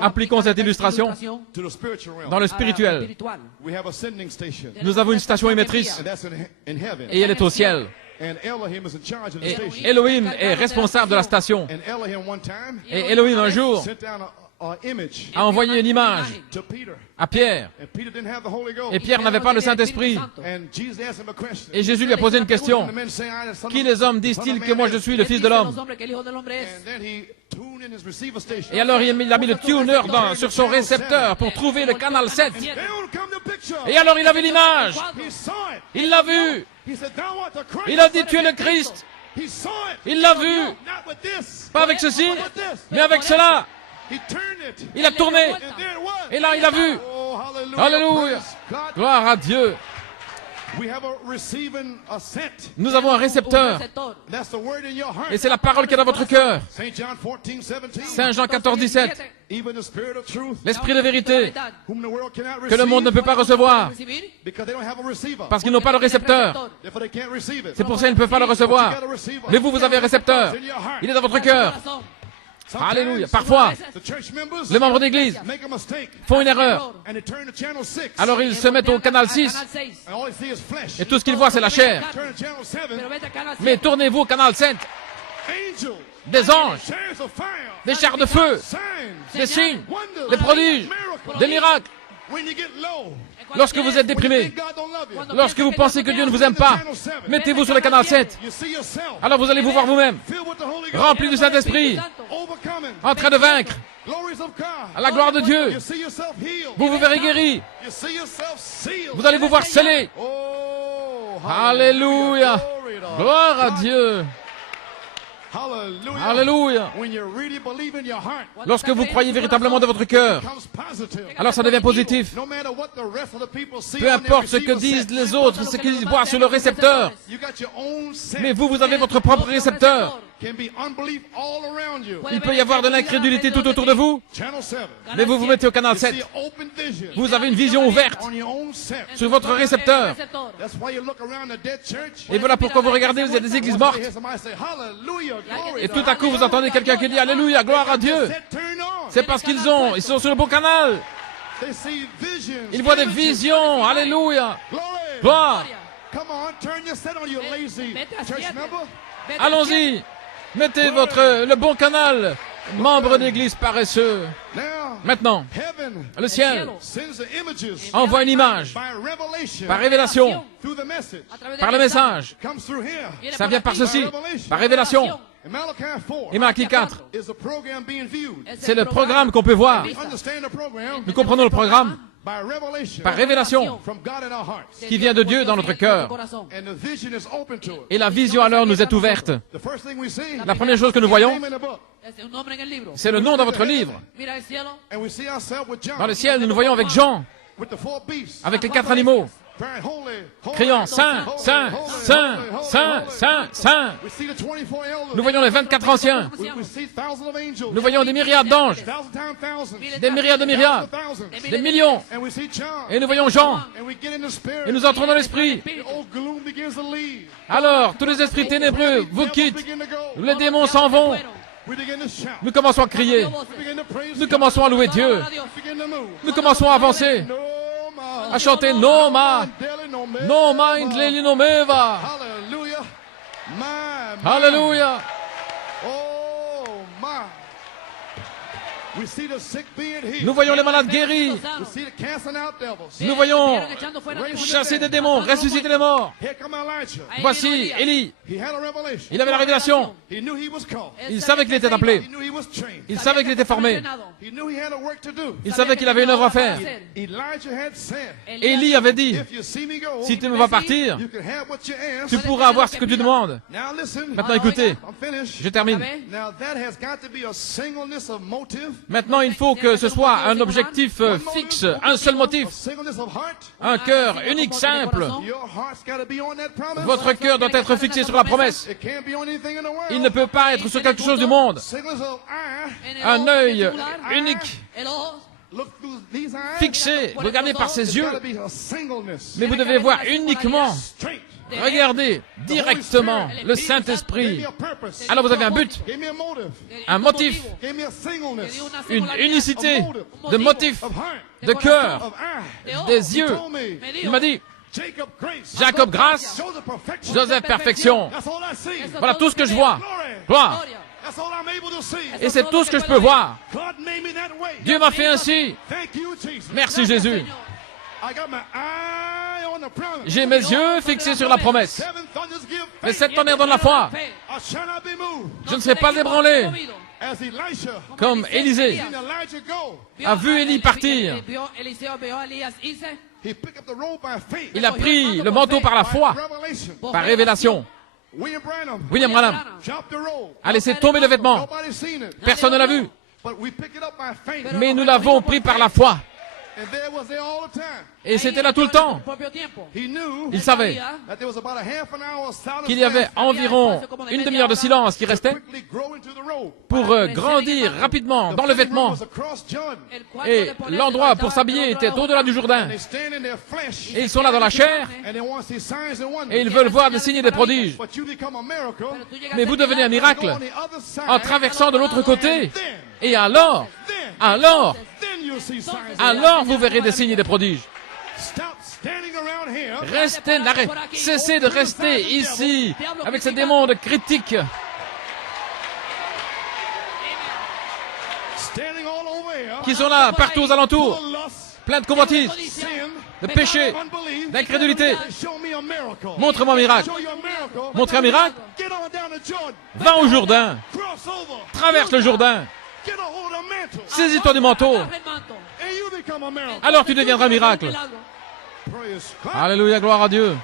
Appliquons cette illustration dans le spirituel. Nous avons une station émettrice et elle est au ciel. Et Elohim est responsable de la station. Et Elohim un jour a envoyé une image à Pierre. Et Pierre n'avait pas le Saint-Esprit. Et Jésus lui a posé une question. Qui les hommes disent-ils que moi je suis le Fils de l'homme? Et alors il a mis le tuner sur son récepteur pour trouver le canal 7. Et alors il avait l'image. Il l'a vu. Il a dit tu es le Christ. Il l'a vu. Pas avec ceci, mais avec cela. Il a tourné. Et là, il a vu. Alléluia. Gloire à Dieu. Nous avons un récepteur. Et c'est la parole qui est dans votre cœur. Saint Jean 14, 17. L'esprit de vérité que le monde ne peut pas recevoir parce qu'ils n'ont pas le récepteur. C'est pour ça qu'ils ne peuvent pas le recevoir. Mais vous, vous avez un récepteur. Il est dans votre cœur. Alléluia. Parfois, les membres d'église font une erreur. Alors ils se mettent au canal 6 et tout ce qu'ils voient c'est la chair. Mais tournez-vous au canal 7. Des anges, des chars de feu, des signes, des prodiges, des miracles. Lorsque vous êtes déprimé, lorsque vous pensez que Dieu ne vous aime pas, mettez-vous sur le canal 7. Alors vous allez vous voir vous-même, rempli du Saint-Esprit, en train de vaincre. À la gloire de Dieu, vous vous verrez guéri. Vous allez vous voir scellé. Alléluia. Gloire à Dieu. Alléluia. Lorsque vous croyez véritablement de votre cœur, alors ça devient positif. Peu importe ce que disent les autres, ce qu'ils voient sur le récepteur. Mais vous, vous avez votre propre récepteur. Il peut y avoir de l'incrédulité tout autour de vous, mais vous vous mettez au canal 7. Vous avez une vision ouverte sur votre récepteur. Et voilà pourquoi vous regardez, vous êtes des églises mortes. Et tout à coup, vous entendez quelqu'un qui dit Alléluia, gloire à Dieu. C'est parce ils sont sur le bon canal. Ils voient des visions. Alléluia. Gloire. Allons-y. Mettez le bon canal, membre d'église paresseux. Maintenant, le ciel envoie une image par révélation, par le message. Ça vient par ceci, par révélation. Et Malachie 4, c'est le programme qu'on peut voir. Nous comprenons le programme par révélation qui vient de Dieu dans notre cœur. Et la vision alors nous est ouverte. La première chose que nous voyons, c'est le nom dans votre livre. Dans le ciel, nous nous voyons avec Jean, avec les 4 animaux, criant Saint, Saint, Saint, Saint, Saint, Saint. Nous voyons les 24 anciens. Nous voyons des myriades d'anges, des myriades de myriades, des millions. Et nous voyons Jean. Et nous entrons dans l'esprit. Alors, tous les esprits ténébreux vous quittent. Les démons s'en vont. Nous commençons à crier. Nous commençons à louer Dieu. Nous commençons à avancer. À chanter Noma, Noma Indleli Nomeva. Alléluia. Nous voyons les malades guéris. Nous voyons chasser des démons, ressusciter les morts. Voici Élie. Il avait la révélation. Il savait qu'il était appelé. Il savait qu'il était formé. Il savait qu'il avait une œuvre à faire. Élie avait dit, si tu me vois partir, tu pourras avoir ce que tu demandes. Maintenant écoutez, je termine. Maintenant, il faut que ce soit un objectif fixe, un seul motif, un cœur unique, simple. Votre cœur doit être fixé sur la promesse. Il ne peut pas être sur quelque chose du monde. Un œil unique, fixé, regardé par ses yeux. Mais vous devez voir uniquement, regardez directement le Saint-Esprit. Alors vous avez un but, un motif, une unicité de motif, de cœur, des yeux. Il m'a dit, Jacob grâce, Joseph perfection. Voilà tout ce que je vois. Gloire. Et c'est tout ce que je peux voir. Dieu m'a fait ainsi. Merci Jésus. J'ai mes yeux fixés sur la promesse. Les 7 tonnerres donnent la foi. Je ne serai pas ébranlé. Comme Élisée a vu Élie partir. Il a pris le manteau par la foi, par révélation. William Branham a laissé tomber le vêtement. Personne ne l'a vu. Mais nous l'avons pris par la foi. Et c'était là tout le temps. Il savait qu'il y avait environ une demi-heure de silence qui restait pour grandir rapidement dans le vêtement. Et l'endroit pour s'habiller était au-delà du Jourdain. Et ils sont là dans la chair et ils veulent voir des signes et des prodiges. Mais vous devenez un miracle en traversant de l'autre côté. Et alors vous verrez des signes et des prodiges. Cessez de rester ici avec ces démons de critique. Qui sont là partout aux alentours, plein de convoitises, de péché, d'incrédulité. Montre-moi un miracle. Montre un miracle. Va au Jourdain. Traverse le Jourdain. Saisis-toi du manteau. Alors tu deviendras un miracle. Alléluia, gloire à Dieu.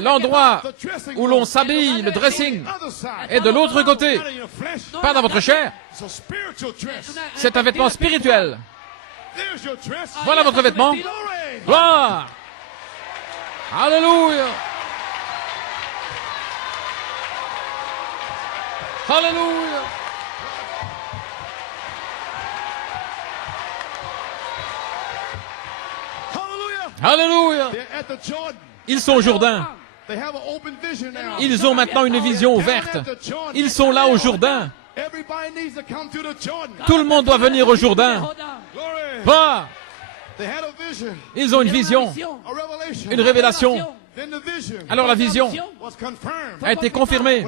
L'endroit où l'on s'habille, le dressing, est de l'autre côté, pas dans votre chair. C'est un vêtement spirituel. Voilà votre vêtement. Gloire. Alléluia. Alléluia. Alléluia. Ils sont au Jourdain. Ils ont maintenant une vision ouverte. Ils sont là au Jourdain. Tout le monde doit venir au Jourdain. Va. Ils ont une vision, une révélation. Alors la vision a été confirmée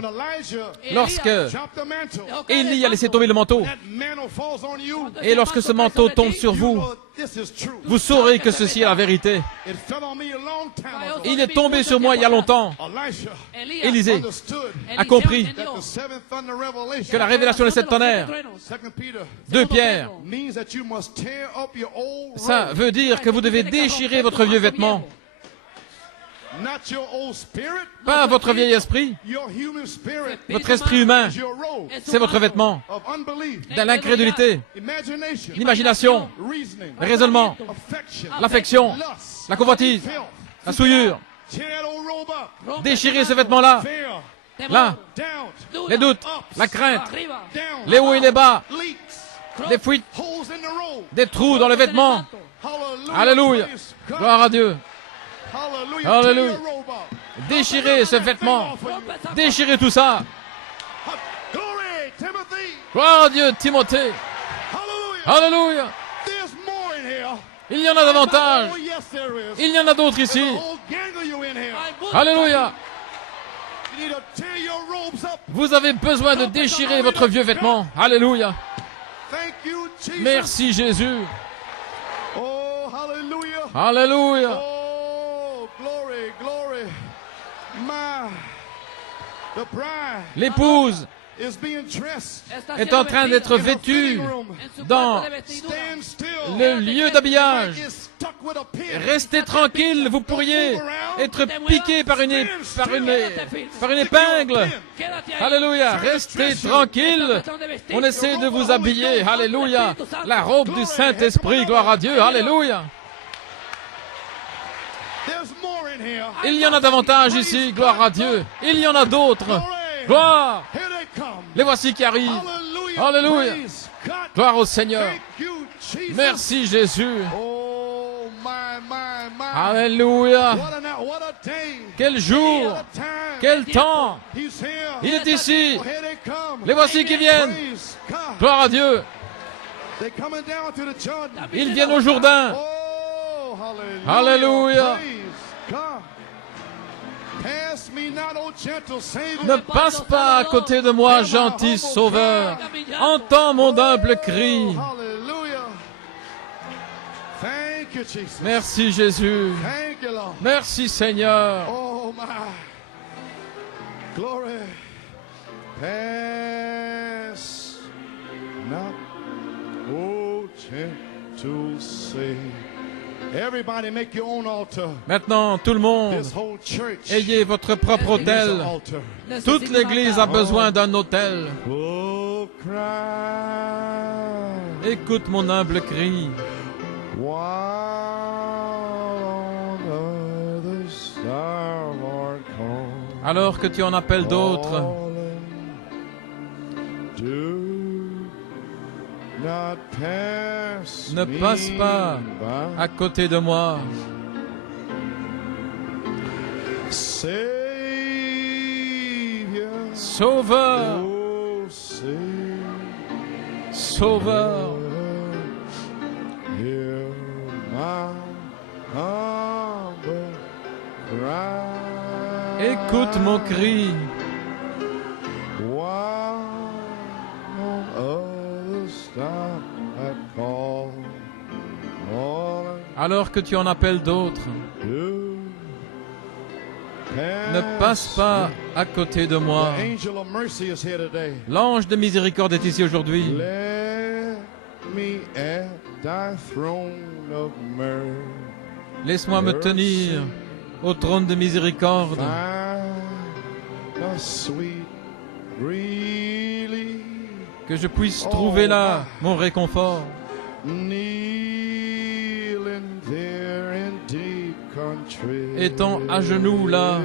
lorsque Élie a laissé tomber le manteau. Et lorsque ce manteau tombe sur vous, vous saurez que ceci est la vérité. Il est tombé sur moi il y a longtemps. Élisée a compris que la révélation des 7 tonnerres, 2 Pierre, ça veut dire que vous devez déchirer votre vieux vêtement. Pas votre vieil esprit. Votre esprit humain, c'est votre vêtement. Dans l'incrédulité, l'imagination, le raisonnement, l'affection, la convoitise, la souillure. Déchirez ce vêtement-là. Là, les doutes, la crainte, les hauts et les bas, les fuites, des trous dans le vêtement. Alléluia. Gloire à Dieu. Alléluia. Déchirez ce vêtement. Déchirez tout ça. Gloire à Dieu, Timothée. Alléluia. Il y en a davantage. Il y en a d'autres ici. Alléluia. Vous avez besoin de déchirer votre vieux vêtement. Alléluia. Merci Jésus. Alléluia. L'épouse est en train d'être vêtue dans le lieu d'habillage. Restez tranquille, vous pourriez être piqué par une épingle. Alléluia, restez tranquille. On essaie de vous habiller. Alléluia. La robe du Saint-Esprit, gloire à Dieu. Alléluia. Il y en a davantage ici, gloire à Dieu. Il y en a d'autres. Gloire. Les voici qui arrivent. Alléluia. Gloire au Seigneur. Merci Jésus. Alléluia. Quel jour. Quel temps. Il est ici. Les voici qui viennent. Gloire à Dieu. Ils viennent au Jourdain. Alléluia. Ne passe pas à côté de moi, gentil Sauveur. Entends mon humble cri. Merci Jésus. Merci Seigneur. Pass not, oh gentle Savior. Everybody make your own altar. Maintenant, tout le monde, This whole church ayez votre propre autel. needs an altar. Toute l'Église a besoin d'un autel. Oh, cry. Écoute mon humble cri. While on others thou art called, Alors que tu en appelles d'autres, do not pass ne passe me pas by. à côté de moi. Savior, Sauveur, oh Savior, Sauveur, hear my humble cry. écoute mon cri. While on others thou hast called, Alors que tu en appelles d'autres, ne passe pas à côté de moi. The angel of mercy is here today. L'ange de miséricorde est ici aujourd'hui. Let me at thy throne of mercy. Laisse-moi me tenir au trône de miséricorde, Find a sweet relief. que je puisse trouver là mon réconfort. Kneeling there in deep country. Étant à genoux là,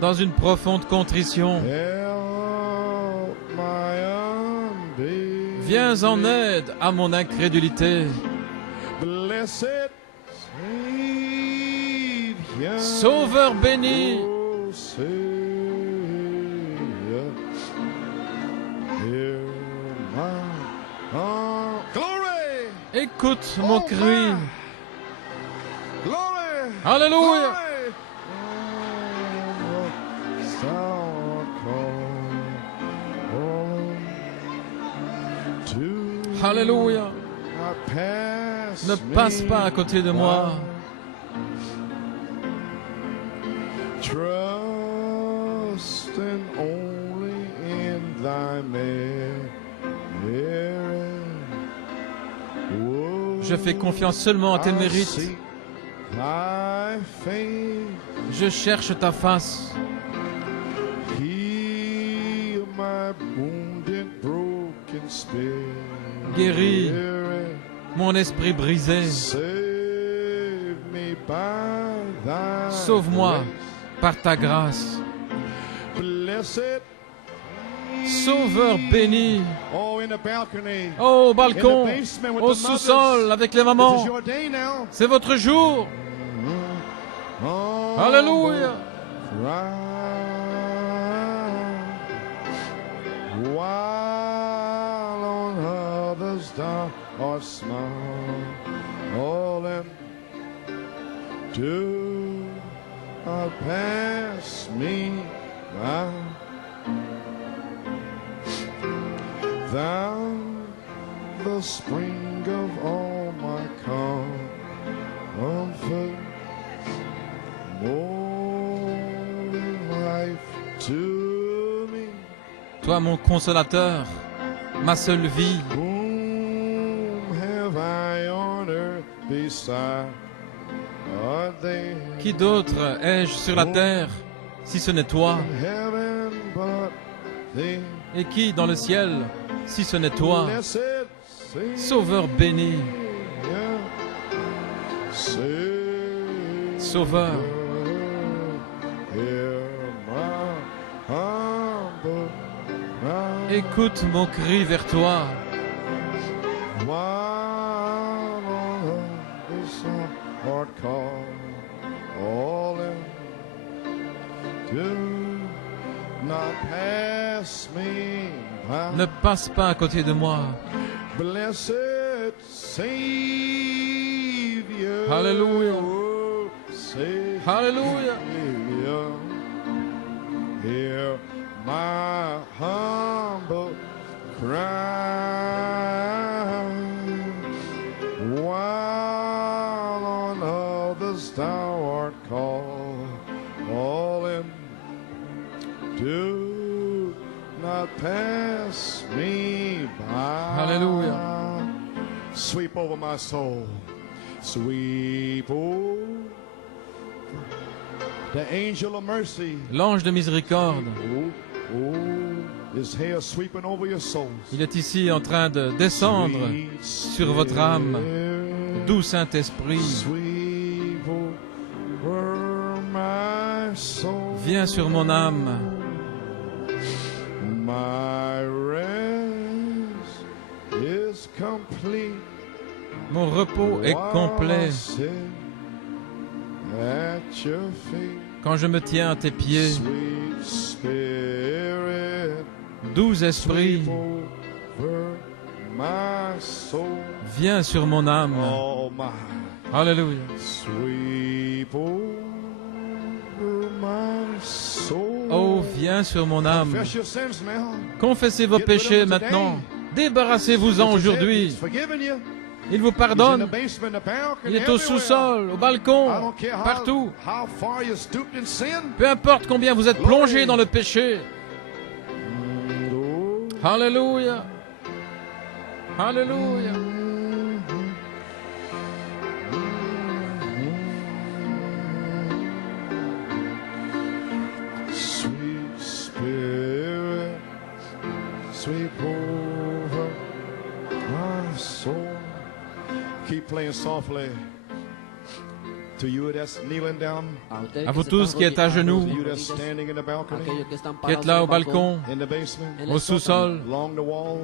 dans une profonde contrition, Help my unbelief. viens en aide à mon incrédulité. Blessed Savior. Sauveur béni, Oh, Savior, hear my glory, écoute mon cri. glory, Alléluia. Alléluia. Ne passe pas à côté de moi. Trusting only in thy merit. Je fais confiance seulement à tes mérites. Thy face. Je cherche ta face. Heal my wounded, broken spirit. Guéris mon esprit brisé. Save me by thy Sauve-moi grace. par ta grâce. Blessed. Sauveur béni. Oh, in the balcony. Au balcon, In the basement with au the sous-sol, avec les This is mamans. your day now. C'est votre jour. Oh, Alléluia. While on others thou art smiling, do not pass me by. Thou, the spring of all my comfort, more than life to me. Toi, mon consolateur, ma seule vie. Whom have I on earth beside thee? Qui d'autre ai-je sur la terre si ce n'est toi? In heaven but thee. Et qui dans le ciel si ce n'est toi? Blessed Sauveur béni, Sauveur. Hear my humble cry. Écoute mon cri vers toi. While on this heart calling, do not pass me by. Ne passe pas à côté de moi. Blessed Savior. Alléluia. Savior. Alléluia. Hear my humble cry. While on others thou art calling, do not pass me by. Alléluia. Sweep over my soul. Sweep over the angel of mercy. L'ange de miséricorde, His hair sweeping over your soul. il est ici en train de descendre sur votre âme. Doux Saint-Esprit, Sweep over my soul. viens sur mon âme. My rest is complete. Mon repos est complet While I sit at your feet. quand je me tiens à tes pieds. Sweet Spirit, Doux Esprit, sweep over my soul. viens sur mon âme. Oh my, Alléluia. sweep over my soul. Oh, viens sur mon âme. Confess your sins now. Confessez vos péchés maintenant. Débarrassez-vous-en aujourd'hui. He's forgiven you. Il vous He's in the pardonne. basement, the balcony, Il est au everywhere. sous-sol, au I balcon, don't care partout. how far you stooped in sin. Peu importe combien vous êtes plongé dans le péché. Oh. Alléluia. Alléluia. Sweet Spirit, sweep over my soul. Keep playing softly. To you that's kneeling down, À vous tous qui êtes à genoux, to you that's standing in the balcony, qui êtes là au balcon, in the basement, au sous-sol, along the walls,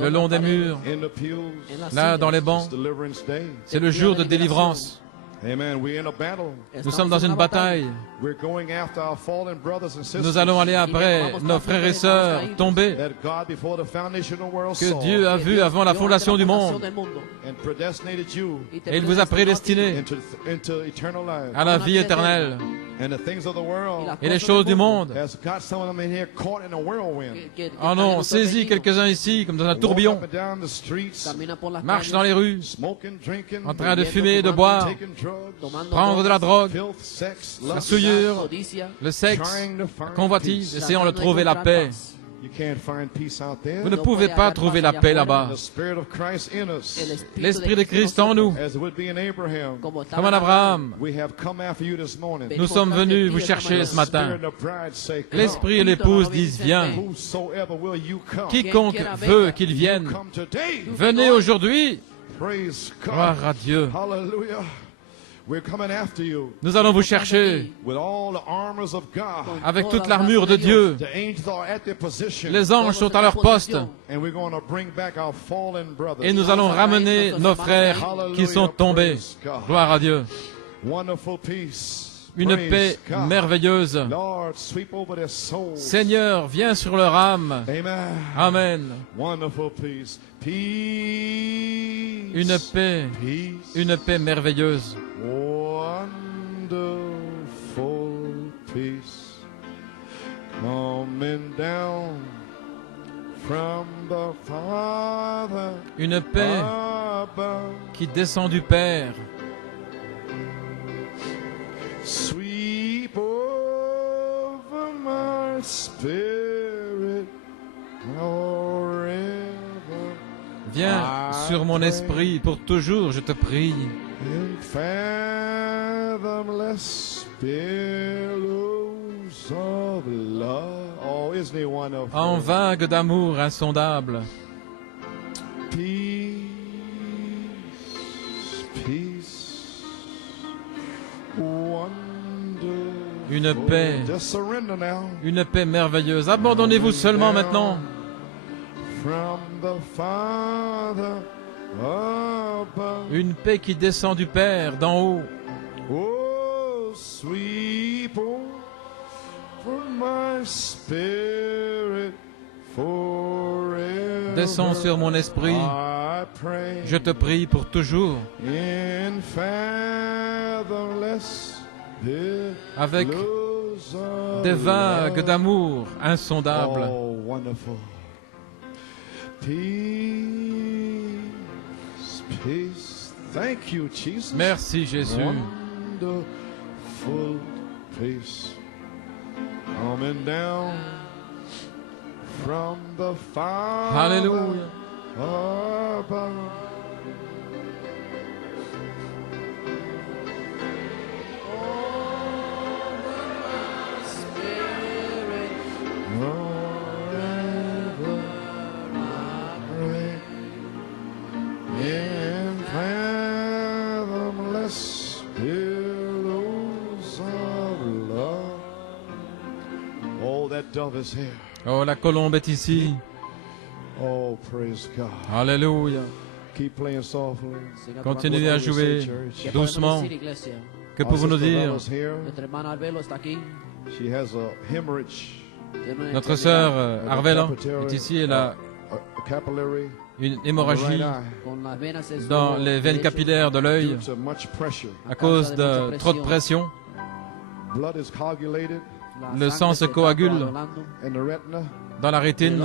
le long des murs, in the pews. là dans les It's bancs. Deliverance Day. C'est le jour de délivrance. Amen. We're in a battle. Nous sommes dans une bataille. We're going after our fallen brothers and sisters. Nous allons aller après nos frères et sœurs tombés That God before the foundation of the world que saw Dieu a vus avant la fondation du monde. and predestinated you Et il vous a prédestinés into eternal life. à la vie éternelle. et les choses du monde. Oh non, saisis quelques-uns ici, comme dans un tourbillon, marche dans les rues, en train de fumer, de boire, prendre de la drogue, la souillure, le sexe, la convoitise, essayant de trouver la paix. Vous ne pouvez pas trouver la paix là-bas. L'Esprit de Christ en nous, comme en Abraham, nous sommes venus vous chercher ce matin. L'Esprit et l'épouse disent, viens. Quiconque veut qu'il vienne, venez aujourd'hui. Gloire à Dieu. Nous allons vous chercher avec toute l'armure de Dieu. Les anges sont à leur poste. Et nous allons ramener nos frères qui sont tombés. Gloire à Dieu. Une paix merveilleuse. Seigneur, viens sur leur âme. Amen. Une paix merveilleuse. Wonderful peace coming down from the Father. Une paix qui descend du Père. Sweep over my spirit forever. Viens sur mon esprit pour toujours, je te prie. In fathomless billows of love. Oh, isn't he wonderful? En vague d'amour insondable. Peace, peace, wonder. Une paix, Just surrender now. une paix merveilleuse. Abandonnez-vous seulement maintenant. From the Father above. Une paix qui descend du Père d'en haut. Oh, sweep over my spirit forever. Descends sur mon esprit. I pray Je te prie pour toujours. in fathomless Avec billows of des vagues love. d'amour insondables. Oh, wonderful. Peace, peace. Thank you, Jesus. Merci Jésus. Wonderful peace coming down from the Father Alléluia. above. Forever I pray in fathomless billows of love. Oh, that dove is here. Oh, la colombe est ici. Oh, praise God. Alléluia. Keep playing softly. Continuez à jouer doucement. Que Our pouvons-nous sister dire? Bella's here. Nuestra hermana Arbelo está aquí. She has a hemorrhage, Tiene una Notre enfermedad sœur Arvela est ici. Elle a a capillary une in the hémorragie right eye con las venas en su dans les veines derecho. capillaires de l'œil due to much pressure. à cause de trop de pression. Blood is coagulated La Le sangre sang se está coagule coagulando, in the retina, dans la rétine,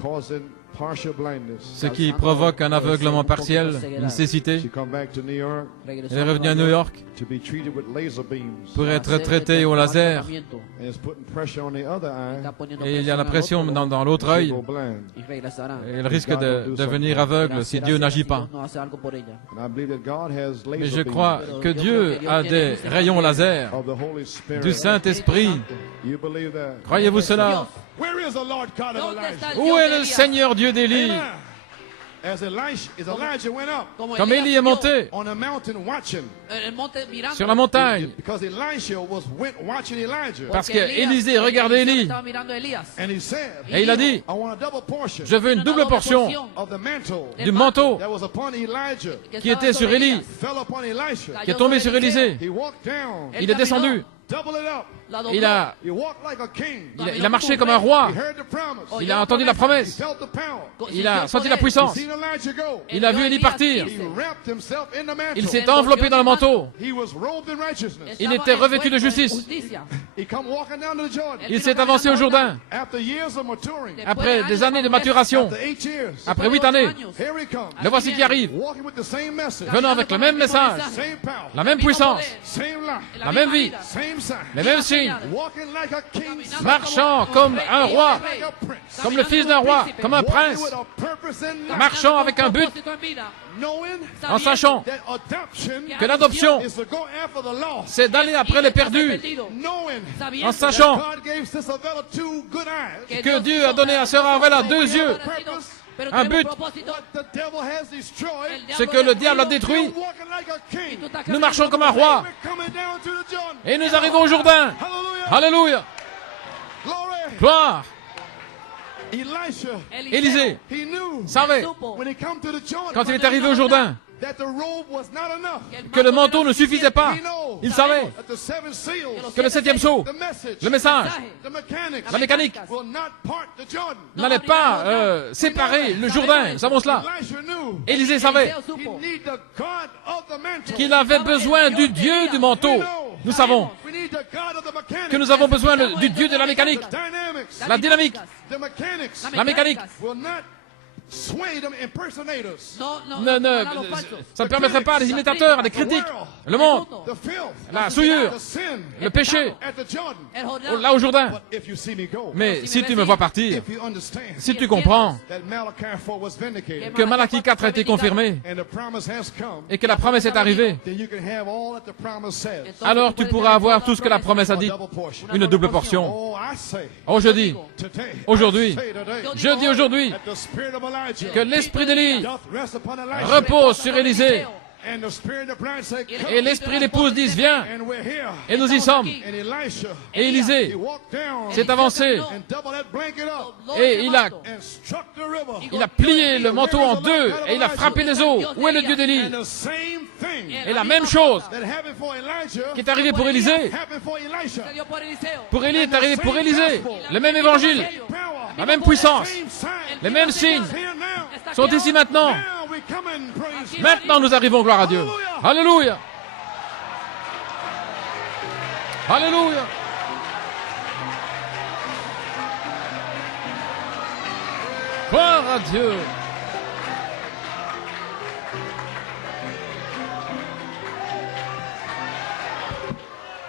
causing partial blindness. ce qui provoque un aveuglement partiel, une cécité. She come back to New York regresó Elle est a revenue à Nueva New York York to be treated with laser beams, pour para être hacer traitée au laser. tratamiento. and it's putting pressure on the other eye. Está poniendo Et il y a la presión pression en el otro dans l'autre She'll œil. go blind. y regresará. Et elle risque de devenir aveugle si Dieu n'agit pas. No hace algo por ella. And I believe that God has Mais laser je crois beams que Dieu a des rayons laser of the Holy Spirit. du Saint-Esprit. You believe that? Croyez-vous cela? Where is the Lord God of ¿Dónde está Elijah? el Où Dios est de le Elías? Seigneur Dieu d'Élie? Amen. As Elijah went up Comme Élie est monté on a mountain watching, en el monte mirando, sur la montagne, because Elisha went watching Elijah, parce porque que Elías- Élisée regardait Eliseo Élie. estaba mirando a Elías. and he said, Et il a dit, I want a double portion je veux une double portion of the mantle du manteau that was upon Elijah, que qui estaba était sur sobre Élie, Elías. fell upon Elisha. qui est tombé sur Élisée. He walked down, Él Il est caminó, descendu, doubled it up, Il a, He walked like a king. il a marché comme un roi. He heard the promise. Il a entendu la He promesse. felt the power. Il a senti la He puissance. seen Elijah go. Il a vu Élie partir. He wrapped himself in the mantle. Il s'est enveloppé dans le manteau. He was robed in righteousness. Il était revêtu de justice. He come walking down to the Jordan. Il s'est avancé au Jourdain. After years of maturing. Après des années de maturation, After 8 years. après 8 années, Here he comes. le voici qui arrive, Walking with the same message. venant avec le même message, Same power. la même puissance, Same life. la même vie, Same sign. les mêmes signes, Walking like a king. marchant comme un roi, Like a prince. comme le fils d'un roi, comme un Walking prince, with a purpose in life. marchant avec un but, Knowing en sachant that adoption que l'adoption, is to go after the lost. c'est d'aller après les perdus, Knowing en sachant God gave Sister Vella 2 good eyes. que Dieu a donné à Sœur Arvela 2 yeux, un but, What the devil has destroyed. ce que le diable a détruit. Walking like a king. Nous marchons comme un roi We're coming down to the Jordan. et nous arrivons au Jourdain. Hallelujah. Alléluia, Glory. gloire. Elisha, Élisée he knew savait, when he come to the Jordan quand il est arrivé au Jourdain, that the robe was not enough. que le manteau ne suffisait pas. He knows Il savait that the 7 seals, que le 7e sceau, the message, le message, the mechanics la mécanique, will not part the Jordan. n'allait pas séparer le Jourdain. Nous savons cela. Elisha knew Élisée savait he need the God of the mantle. qu'il avait besoin du Dieu du manteau. Nous savons We need the God of the mechanics. que nous avons besoin du Dieu de la mécanique, The dynamics, la dynamique, the mechanics la mécanique. will not sway them impersonators. Ça ne permettrait pas à des imitateurs, à des critiques, le monde, The filth, la souillure, the sin le péché, at the Jordan. là au Jourdain. But if you see me go, Mais si tu me vois partir, if you understand si tu comprends that Malachi 4 was vindicated que Malachie 4 a été confirmé and the promise has come, et que la promesse est arrivée, then you can have all that the promise says. alors tu pourras avoir tout ce que la promesse a dit, Double portion. une double portion. Oh, I say Oh, je dis, today, aujourd'hui, I say today, je dis aujourd'hui, that the spirit of Elijah que l'esprit d'Élie doth rest upon Elijah, repose sur Élisée. and the spirit of bride say, come, Et l'esprit de l'épouse dit, viens. and we're here. Et nous y sommes. And Elisha, Et he Élisée walked down s'est avancé and doubled that blanket up et il a and struck the river. Il a plié le manteau en deux et il a frappé les eaux. Où est le Dieu d'Élie? And the same thing Et la même chose that happened for Elijah qui est arrivée pour Élisée, happened for Elisha. pour Élie est arrivé pour Élisée. Le même évangile, Power, la même puissance, same sign. les mêmes signes Here now. sont ici maintenant. Now we come and praise Him. Maintenant nous arrivons, gloire à Dieu. Alléluia. Alléluia. Gloire à Dieu.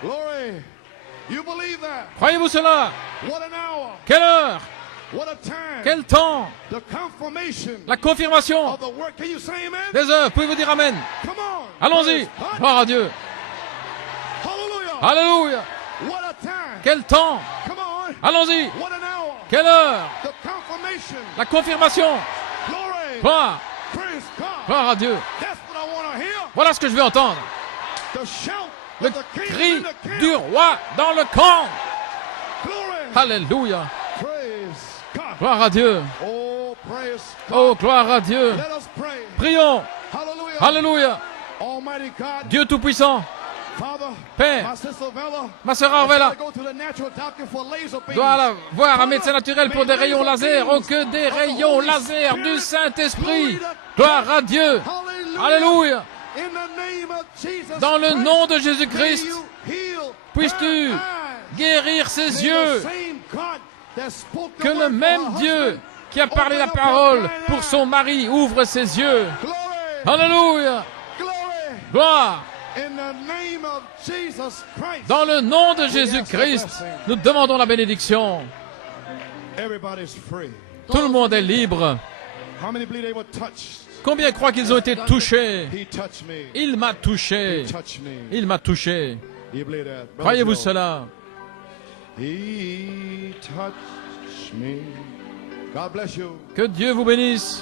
Glory. You believe that? Croyez-vous cela? What an hour. Quelle heure? What a time. Quel temps? The confirmation La confirmation of the work. Can you say amen? des heures. Pouvez-vous dire Amen? Come on. Allons-y. Praise God. Gloire à Dieu. Hallelujah. Alléluia. What a time. Quel temps? Come on. Allons-y. What an hour. Quelle heure? The confirmation. La confirmation. Glory. Gloire. Praise God. Gloire à Dieu. That's what I want to hear. Voilà ce que je veux entendre. The shout Le of the king cri in the camp. du roi dans le camp. Glory. Alléluia. Praise God. Gloire à Dieu. Oh, praise God. Oh, gloire à Dieu. Let us pray. Prions. Hallelujah. Alléluia. Almighty God. Dieu Tout-Puissant, Father. Père, My sister Vella. ma sœur Arvela Go to the natural doctor for laser beams. doit aller voir un médecin naturel pour des rayons laser. Oh, que des rayons laser du Saint-Esprit. Gloire à Dieu. Hallelujah. Alléluia. In the name of Jesus Dans le Christ, nom de may Jésus-Christ, you heal puisses-tu her eyes. guérir ses May yeux. the same God that spoke the Que word le for même her Dieu husband qui a parlé la open up parole her pour eyes. son mari ouvre ses yeux. Glory. Alléluia. Glory. Gloire. In the name of Jesus Christ. Dans le nom de Jésus-Christ, nous demandons la bénédiction. Everybody's free. Tout le monde est libre. How many believe they were touched? Combien croient qu'ils ont été touchés? He touched me. Il m'a touché. He touched me. Il m'a touché. You believe that? Brother Croyez-vous Joe? cela? He touched me. God bless you. Que Dieu vous bénisse.